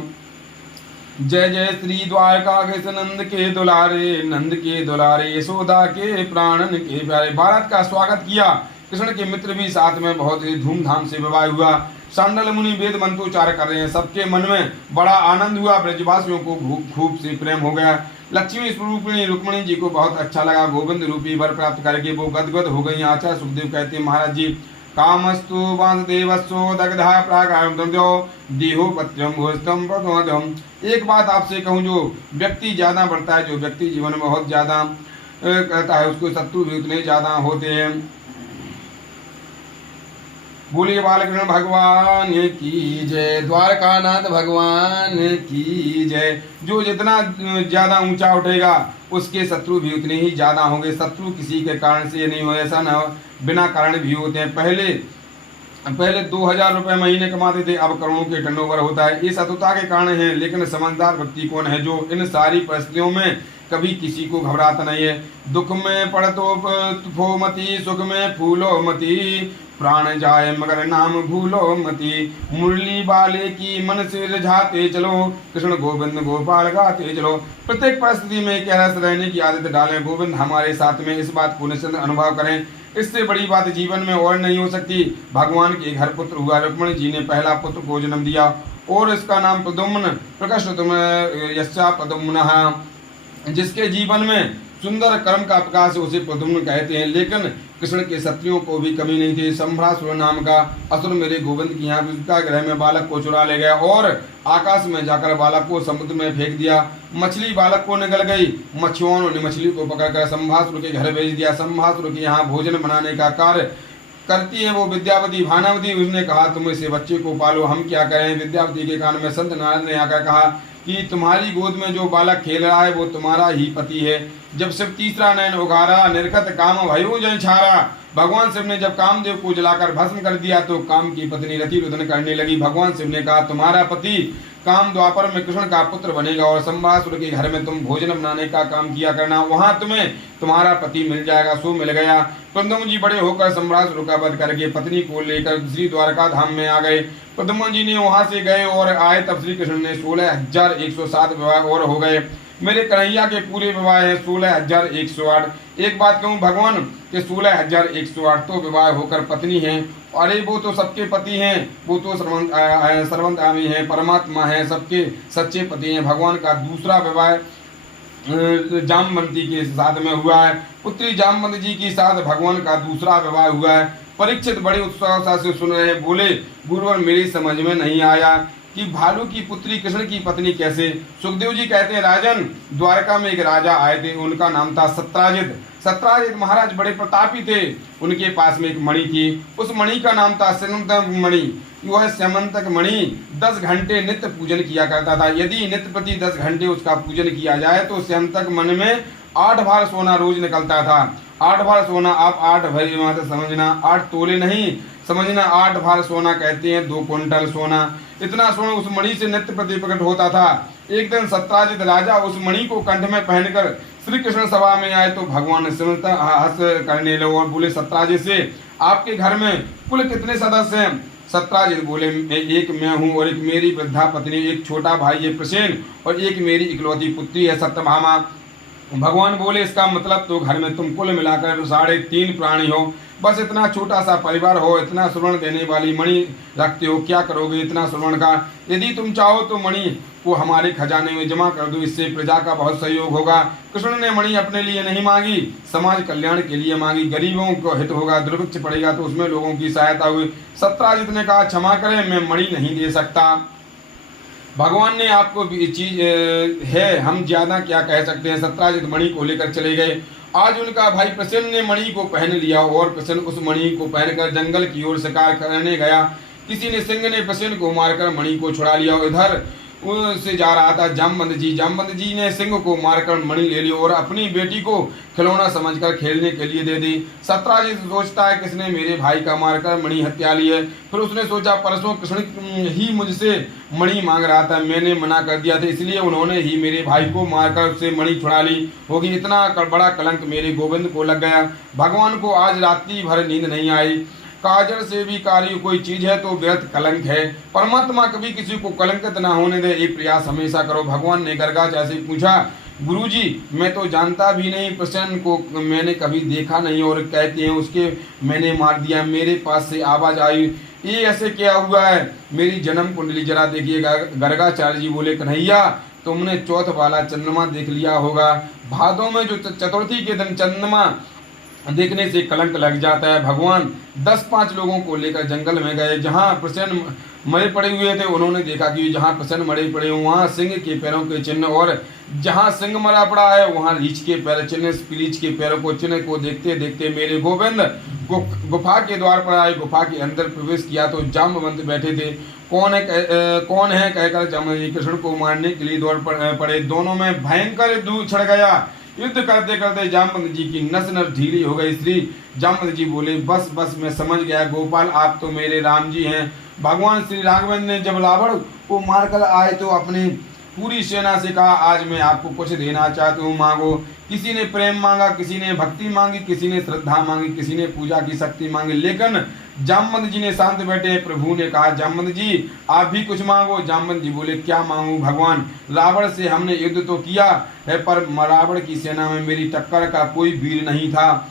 जय जय श्री द्वारकाधीश नंद के दुलारे, नंद के दुलारे, यशोदा के प्राणन के प्यारे। बारात का स्वागत किया। कृष्ण के मित्र भी साथ में बहुत ही धूमधाम से विवाह हुआ। सांडल मुनि वेद मंत्रोच्चार कर रहे हैं। सबके मन में बड़ा आनंद हुआ। ब्रजवासियों को खूब से प्रेम हो गया। लक्ष्मी स्वरूपिणी रुक्मिणी जी को बहुत अच्छा लगा। गोविंद रूपी वर प्राप्त करके वो गदगद हो गई। आचार्य सुखदेव कहते हैं, महाराज जी, कामस्तु वासुदेवस्सो दग्धा प्राकारं देहो पत्यम भोस्तम प्रथमतम। एक बात आपसे कहूँ, जो व्यक्ति ज्यादा बढ़ता है, जो व्यक्ति जीवन में बहुत ज्यादा कहता है, उसको शत्रु भी उतने ज्यादा होते हैं। बोलिए बालकृष्ण भगवान की जय, द्वारकानाथ भगवान की जय। जो जितना ज्यादा ऊंचा उठेगा उसके शत्रु भी उतने ही ज्यादा होंगे। शत्रु किसी के कारण से नहीं हो, ऐसा न बिना कारण भी होते हैं। पहले 2000 रुपए महीने कमाते थे, अब करोड़ों के टर्नओवर होता है। ये सतुता के कारण है। लेकिन समझदार व्यक्ति कौन है? जो इन सारी परिस्थितियों में कभी किसी को घबराता नहीं है। दुख में पड़तो फो सुख में फूलो मती, प्राण जाए मगर नाम भूलो मती। मुरली बाले की मन से रिझाते चलो, कृष्ण गोविंद गोपाल गाते चलो। प्रत्येक परिस्थिति में एक रस रहने की आदत डालें। गोविंद हमारे साथ में, इस बात को निश्चित अनुभव करें। इससे बड़ी बात जीवन में और नहीं हो सकती। भगवान के घर पुत्र हुआ। रुक्मिणी जी ने पहला पुत्र को जन्म दिया और इसका नाम प्रद्युम्न प्रकाश यस्या प्रद्युम्नः। जिसके जीवन में सुंदर कर्म का प्रकाश, उसे प्रद्युम्न कहते हैं। लेकिन कृष्ण के क्षत्रियों को भी कमी नहीं थी। संभ्रासुर नाम का असुर मेरे गोविंद की यहाँ ग्रह में बालक को चुरा ले गया और आकाश में जाकर बालक को समुद्र में फेंक दिया। मछली बालक को निगल गई। मछुआरों ने मछली को पकड़कर संभ्रासुर के घर भेज दिया। संभ्रासुर के यहाँ भोजन बनाने का कार्य करती है वो विद्यावती भानुवती। उसने कहा, तुम इसे बच्चे को पालो, हम क्या करें। विद्यावती के कान में संत नारद ने आकर कहा कि तुम्हारी गोद में जो बालक खेल रहा है वो तुम्हारा ही पति है। जब शिव तीसरा नयन उगारा, निर्गत काम भयो जय छारा। भगवान शिव ने जब कामदेव को जलाकर भस्म कर दिया तो काम की पत्नी रति रुदन करने लगी। भगवान शिव ने कहा, तुम्हारा पति काम द्वापर में कृष्ण का पुत्र बनेगा और संभ्रासुर के घर में तुम भोजन बनाने का काम किया करना, वहां तुम्हें तुम्हारा पति मिल जाएगा। सो मिल गया। प्रद्युम्न जी बड़े होकर संभ्रासुर का वध करके पत्नी को लेकर श्री द्वारका धाम में आ गए। प्रद्युम्न जी ने वहां से गए और आए तब श्री कृष्ण ने 16,107 विवाह और हो गए। मेरे कन्हैया के पूरे विवाह है 16,108। एक बात कहूँ, भगवान के 16,108 तो विवाह होकर पत्नी हैं। अरे वो तो सबके पति हैं, वो तो सर्वंतयामी हैं, परमात्मा हैं, सबके सच्चे पति हैं। भगवान का दूसरा विवाह जामवंती के साथ में हुआ है। पुत्री जामवंती जी के साथ भगवान का दूसरा विवाह हुआ है। परीक्षित बड़े उत्साह से सुन रहे, बोले, गुरुवर मेरी समझ में नहीं आया कि भालू की पुत्री कृष्ण की पत्नी कैसे। सुखदेव जी कहते हैं, राजन, द्वारका में एक राजा आए थे, उनका नाम था सत्राजित। सत्राजित महाराज बड़े प्रतापी थे। उनके पास में एक मणि थी, उस मणि का नाम था स्यमंतक मणि। वह स्यमंतक मणि 10 घंटे नित्य पूजन किया करता था। यदि नित्य प्रति 10 घंटे उसका पूजन किया जाए तो स्यमंतक मणि में 8 भार सोना रोज निकलता था। 8 भार सोना, आप 8 भरी मात्र समझना, 8 तोले नहीं समझना, 8 भार सोना कहते हैं 2 क्विंटल सोना। इतना सोना उस मणि से नित्य प्रति प्रकट होता था। एक दिन सत्राजित राजा उस मणि को कंठ में पहनकर श्री कृष्ण सभा में आए तो भगवान हंस करने लगे और बोले, सत्राजित से आपके घर में कुल कितने सदस्य हैं? सत्राजित बोले, एक मैं हूँ और एक मेरी वृद्धा पत्नी, एक छोटा भाई है प्रसेन और एक मेरी इकलौती पुत्री है सत्यभामा। भगवान बोले, इसका मतलब तो घर में तुम कुल मिलाकर 3.5 प्राणी हो। बस इतना छोटा सा परिवार हो, इतना स्वर्ण देने वाली मणि रखते हो, क्या करोगे इतना स्वर्ण का? यदि तुम चाहो तो मणि को हमारे खजाने में जमा कर दो, इससे प्रजा का बहुत सहयोग होगा। कृष्ण ने मणि अपने लिए नहीं मांगी, समाज कल्याण के लिए मांगी। गरीबों को हित होगा, दुर्भिक्ष पड़ेगा तो उसमें लोगों की सहायता हुई। सत्राजित ने कहा, क्षमा करें, मैं मणि नहीं दे सकता। भगवान ने आपको चीज है, हम ज्यादा क्या कह सकते हैं। सत्राजित मणि को लेकर चले गए। आज उनका भाई प्रसेन ने मणि को पहन लिया और प्रसेन उस मणि को पहनकर जंगल की ओर शिकार करने गया। किसी ने सिंह ने प्रसेन को मारकर मणि को छुड़ा लिया। इधर से जा रहा था जामवंत जी ने सिंह को मारकर मणि ले ली और अपनी बेटी को खिलौना समझकर खेलने के लिए दे दी। सत्राजित सोचता है, किसने मेरे भाई का मारकर मणि हत्या ली है। फिर उसने सोचा, परसों कृष्ण ही मुझसे मणि मांग रहा था, मैंने मना कर दिया था, इसलिए उन्होंने ही मेरे भाई को मारकर उससे मणि छुड़ा ली होगी। इतना बड़ा कलंक मेरे गोविंद को लग गया। भगवान को आज रात्रि भर नींद नहीं आई। काजल से भी काली कोई चीज है तो व्यर्थ कलंक है। परमात्मा कभी किसी को कलंकित ना होने दे, ये प्रयास हमेशा करो। भगवान ने गर्गाचार्य से पूछा, गुरुजी मैं तो जानता भी नहीं, प्रसन्न को मैंने कभी देखा नहीं और कहते हैं उसके मैंने मार दिया। मेरे पास से आवाज आई, ये ऐसे क्या हुआ है? मेरी जन्म कुंडली जरा देखिएगा। गर्गाचार्य जी बोले, कन्हैया तुमने चौथ वाला चंद्रमा देख लिया होगा। भादों में जो चतुर्थी के दिन चंद्रमा देखने से कलंक लग जाता है। भगवान 10-5 लोगों को लेकर जंगल में गए, जहाँ प्रसन्न मरे पड़े हुए थे। उन्होंने देखा कि जहाँ प्रसन्न मरे पड़े वहाँ सिंह के पैरों के चिन्ह, और जहाँ सिंह मरा पड़ा है वहाँ रीछ के पैर चिन्ह। रीछ के पैरों को चिन्ह को देखते देखते मेरे गोविंद गुफा के द्वार पर आए। गुफा के अंदर प्रवेश किया तो जाम्बवंत बैठे थे। कौन है कहकर जाम्बवंत कृष्ण को मारने के लिए दौड़ पड़े। दोनों में भयंकर युद्ध छिड़ गया। युद्ध करते करते जामवंत जी की नस नस ढीली हो गई। श्री जामवंत जी बोले, बस बस मैं समझ गया गोपाल, आप तो मेरे राम जी हैं। भगवान श्री राघवेंद्र ने जब रावण को मारकर आए तो अपनी पूरी सेना से कहा, आज मैं आपको कुछ देना चाहता हूँ, मांगो। किसी ने प्रेम मांगा, किसी ने भक्ति मांगी, किसी ने श्रद्धा मांगी, किसी ने पूजा की शक्ति मांगी, लेकिन जामवंत जी ने शांत बैठे। प्रभु ने कहा, जामवंत जी आप भी कुछ मांगो। जामवंत जी बोले, क्या मांगू भगवान? रावण से हमने युद्ध तो किया है, पर रावण की सेना में मेरी टक्कर का कोई वीर नहीं था।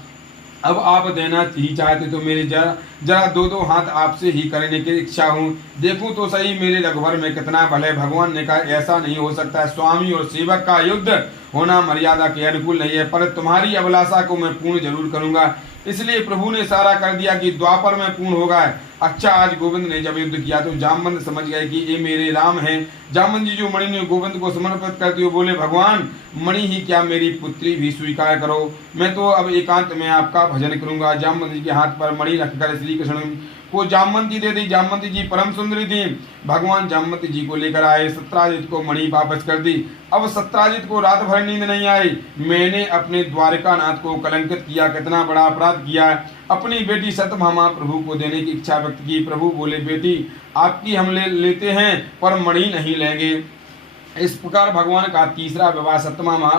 अब आप देना ही चाहते तो मेरे जरा दो हाथ आपसे ही करने की इच्छा हूँ। देखूं तो सही मेरे रघुवर में कितना बल है। भगवान ने कहा, ऐसा नहीं हो सकता। स्वामी और सेवक का युद्ध होना मर्यादा के अनुकूल नहीं है, पर तुम्हारी अभिलाषा को मैं पूर्ण जरूर करूंगा। इसलिए प्रभु ने सारा कर दिया कि द्वापर में पूर्ण होगा। अच्छा, आज गोविंद ने जब युद्ध किया तो जामवंत समझ गए कि ये मेरे राम हैं। जामवंत जी जो मणि ने गोविंद को समर्पित करते हुए बोले, भगवान मणि ही क्या मेरी पुत्री भी स्वीकार करो, मैं तो अब एकांत में आपका भजन करूंगा। जामवंत जी के हाथ पर मणि रखकर श्री कृष्ण को जामवंती दे दी। जामवंती जी परम सुंदरी थी। भगवान जामवंती जी को लेकर आए। सत्राजित को मणि वापस कर दी। अब सत्राजित को रात भर नींद नहीं आई। मैंने अपने द्वारिका नाथ को कलंकित किया, कितना बड़ा अपराध किया है। अपनी बेटी सत्यभामा प्रभु को देने की इच्छा व्यक्त की। प्रभु बोले, बेटी आपकी हम लेते हैं पर मणि नहीं लेंगे। इस प्रकार भगवान का तीसरा विवाह सत्यभामा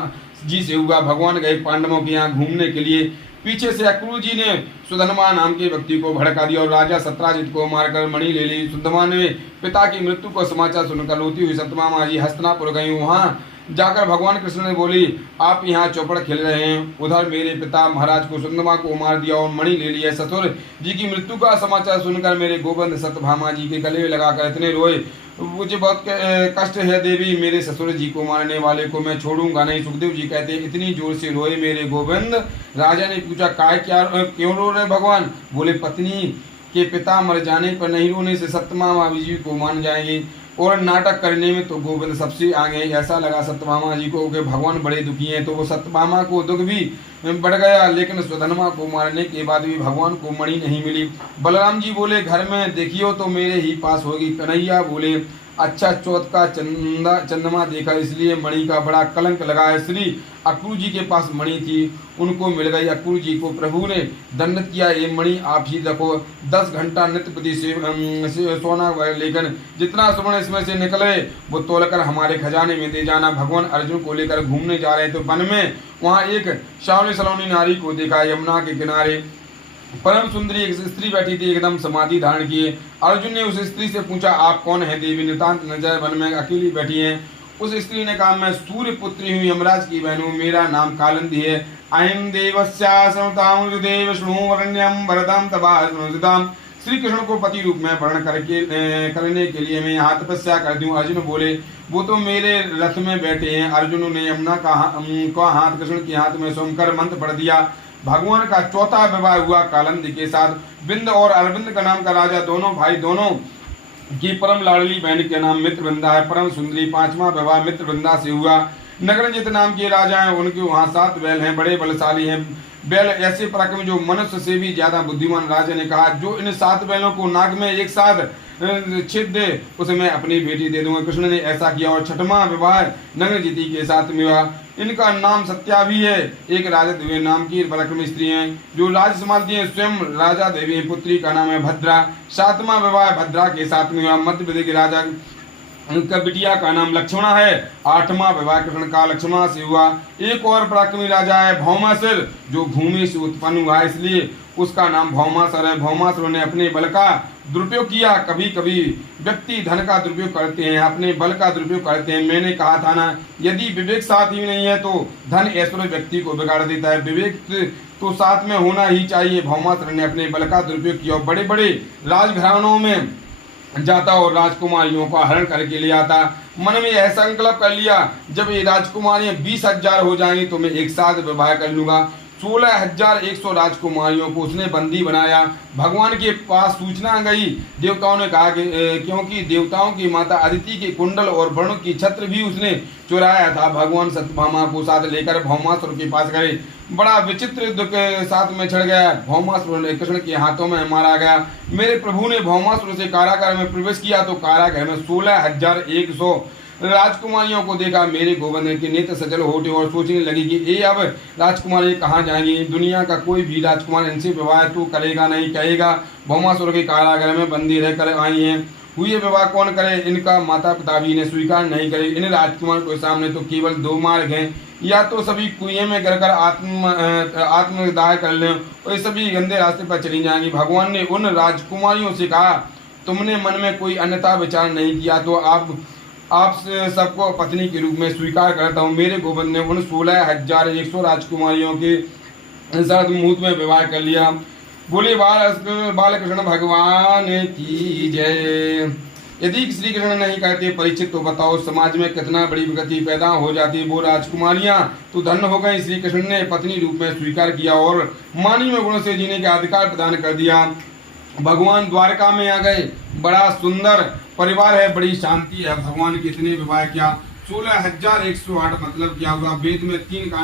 जी से हुआ। भगवान गए पांडवों के यहाँ घूमने के लिए। पीछे से अक्रूर जी ने सुधन्वा नाम के व्यक्ति को भड़का दिया और राजा सत्राजित को मारकर मणि ले ली। सुधन्वा ने पिता की मृत्यु को समाचार सुनकर रोती हुई सत्यभामा जी हस्तिनापुर गई। वहाँ जाकर भगवान कृष्ण ने बोली, आप यहाँ चौपड़ खेल रहे हैं, उधर मेरे पिता महाराज को सुधन्वा को मार दिया और मणि ले लिया। ससुर जी की मृत्यु का समाचार सुनकर मेरे गोविंद सत्यभामा जी के गले में लगाकर इतने रोए, मुझे बहुत कष्ट है देवी, मेरे ससुर जी को मारने वाले को मैं छोड़ूंगा नहीं। सुखदेव जी कहते हैं, इतनी जोर से रोए मेरे गोविंद। राजा ने पूछा, क्यों रो रहे भगवान? बोले, पत्नी के पिता मर जाने पर नहीं रोने से सत्यभामा जी को मान जाएंगे, और नाटक करने में तो गोविंद सबसे आगे। ऐसा लगा सत्यभामा जी को कि भगवान बड़े दुखी हैं, तो वो सत्यभामा को दुख भी बढ़ गया। लेकिन सुधन्वा को मारने के बाद भी भगवान को मणि नहीं मिली। बलराम जी बोले, घर में देखियो तो मेरे ही पास होगी। कन्हैया बोले, अच्छा, चौथ का चंद्रमा देखा इसलिए मणि का बड़ा कलंक लगा है। श्री अक्रूर जी के पास मणि थी, उनको मिल गई। अक्रूर जी को प्रभु ने दंडित किया, ये मणि आप ही रखो। 10 घंटा नित्य प्रति से सोना, लेकिन जितना स्वर्ण इसमें से निकले वो तोलकर हमारे खजाने में दे जाना। भगवान अर्जुन को लेकर घूमने जा रहे थे, तो वन में वहाँ एक सावली सलोनी नारी को देखा। यमुना के किनारे परम सुंदरी एक स्त्री बैठी थी, एकदम समाधि धारण किए। अर्जुन ने उस स्त्री से पूछा, आप कौन है देवी? नितांत नजर वन में अकेली बैठी हैं। उस स्त्री ने कहा, मैं सूर्य पुत्री हूँ, यमराज की बहन हूँ, मेरा नाम कालिंदी है। अयम देवस्यासमतां देव श्रुवरण्यम वरदम तबासुदाम। श्री कृष्ण को पति रूप में वर्ण करने के लिए मैं यहाँ तपस्या करती हूँ। अर्जुन बोले, वो तो मेरे रथ में बैठे हैं। अर्जुन ने यमुना का हाथ कृष्ण के हाथ में सोमकर मंत्र पढ़ दिया। भगवान का चौथा विवाह हुआ कालिंदी के साथ। बिंद और अरविंद का नाम का राजा, दोनों भाई, दोनों की परम लाडली बहन के नाम मित्रवृंदा है, परम सुंदरी। 5वां विवाह मित्रवृंदा से हुआ। नगरजित नाम के राजा हैं, उनके वहाँ 7 बैल हैं, बड़े बलशाली हैं। बैल ऐसे पराक्रमी जो मनुष्य से भी ज्यादा बुद्धिमान। राजा ने कहा, जो इन 7 बैलों को नाग में एक साथ छेद दे उसे मैं अपनी बेटी दे दूंगा। कृष्ण ने ऐसा किया। और 6वां विवाह नगरजिती के साथ विवाह। इनका नाम सत्या भी है। एक राजा देवी नाम की पराक्रमी स्त्री हैं जो राज संभालती हैं, स्वयं राजा देवी। पुत्री का नाम है भद्रा। 7वां विवाह भद्रा के साथ में हुआ। मध्य प्रदेश के राजा उनका बिटिया का नाम लक्ष्मणा है। 8वां विवाह कृष्ण का लक्ष्मणा से हुआ। एक और पराक्रमी राजा है भौमासुर, जो भूमि से उत्पन्न हुआ, इसलिए उसका नाम भौमासुर है। भौमासुर ने अपने बल का दुरुपयोग किया। कभी कभी व्यक्ति धन का दुरुपयोग करते हैं, अपने बल का दुरुपयोग करते हैं। मैंने कहा था ना, यदि विवेक साथ ही नहीं है तो धन ऐश्वर्य व्यक्ति को बिगाड़ देता है। विवेक तो साथ में होना ही चाहिए। भौमासुर ने अपने बल का दुरुपयोग किया और बड़े बड़े राजघरानों में जाता और राजकुमारियों का हरण करके ले आता। मन में यह संकल्प कर लिया, जब ये राजकुमारियां 20,000 हो जाएंगी तो मैं एक साथ विवाह कर लूंगा। 16,100 राजकुमारियों को उसने बंदी बनाया। भगवान के पास सूचना गई। देवताओं ने कहा कि क्योंकि देवताओं की माता अदिति के कुंडल और वरुण की छत्र भी उसने चुराया था। भगवान सत्यभामा को साथ लेकर भौमासुर के पास गए। बड़ा विचित्र युद्ध के साथ में छिड़ गया। भौमासुर ने कृष्ण के हाथों में मारा गया। मेरे प्रभु ने भौमासुर से कारागार में प्रवेश किया तो कारागार में 16,100 राजकुमारियों को देखा। मेरे गोवर्धन के नेत्र सजल होते और सोचने लगी कि ये अब राजकुमारी कहाँ जाएंगी। दुनिया का कोई भी राजकुमार इनसे विवाह तो करेगा नहीं, कहेगा भौमासुर के कारागार में बंदी रहकर आई हैं। हुए विवाह कौन करे, इनका माता पिता भी इन्हें स्वीकार नहीं करे। इन राजकुमार के सामने तो केवल 2 मार्ग हैं, या तो सभी कुएं में गिरकर आत्मदाह कर लें और सभी गंदे रास्ते पर चली जाएंगी। भगवान ने उन राजकुमारियों से कहा, तुमने मन में कोई अन्यथा विचार नहीं किया तो आप सबको पत्नी के रूप में स्वीकार करता हूँ। मेरे गोविंद ने उन 16,100 राजकुमारियों के साथ मुहूर्त में विवाह कर लिया। बोले बालकृष्ण भगवान की जय। यदि श्री कृष्ण नहीं कहते परीक्षित तो बताओ समाज में कितना बड़ी विगति पैदा हो जाती। वो राजकुमारियां तो धन्य हो गई। श्री कृष्ण ने पत्नी रूप में स्वीकार किया और मानवीय गुणों से जीने का अधिकार प्रदान कर दिया। भगवान द्वारका में आ गए। बड़ा सुंदर परिवार है, बड़ी शांति है। भगवान कितने विवाह किया, 16,108 मतलब क्या हुआ। वेद में 3 कांड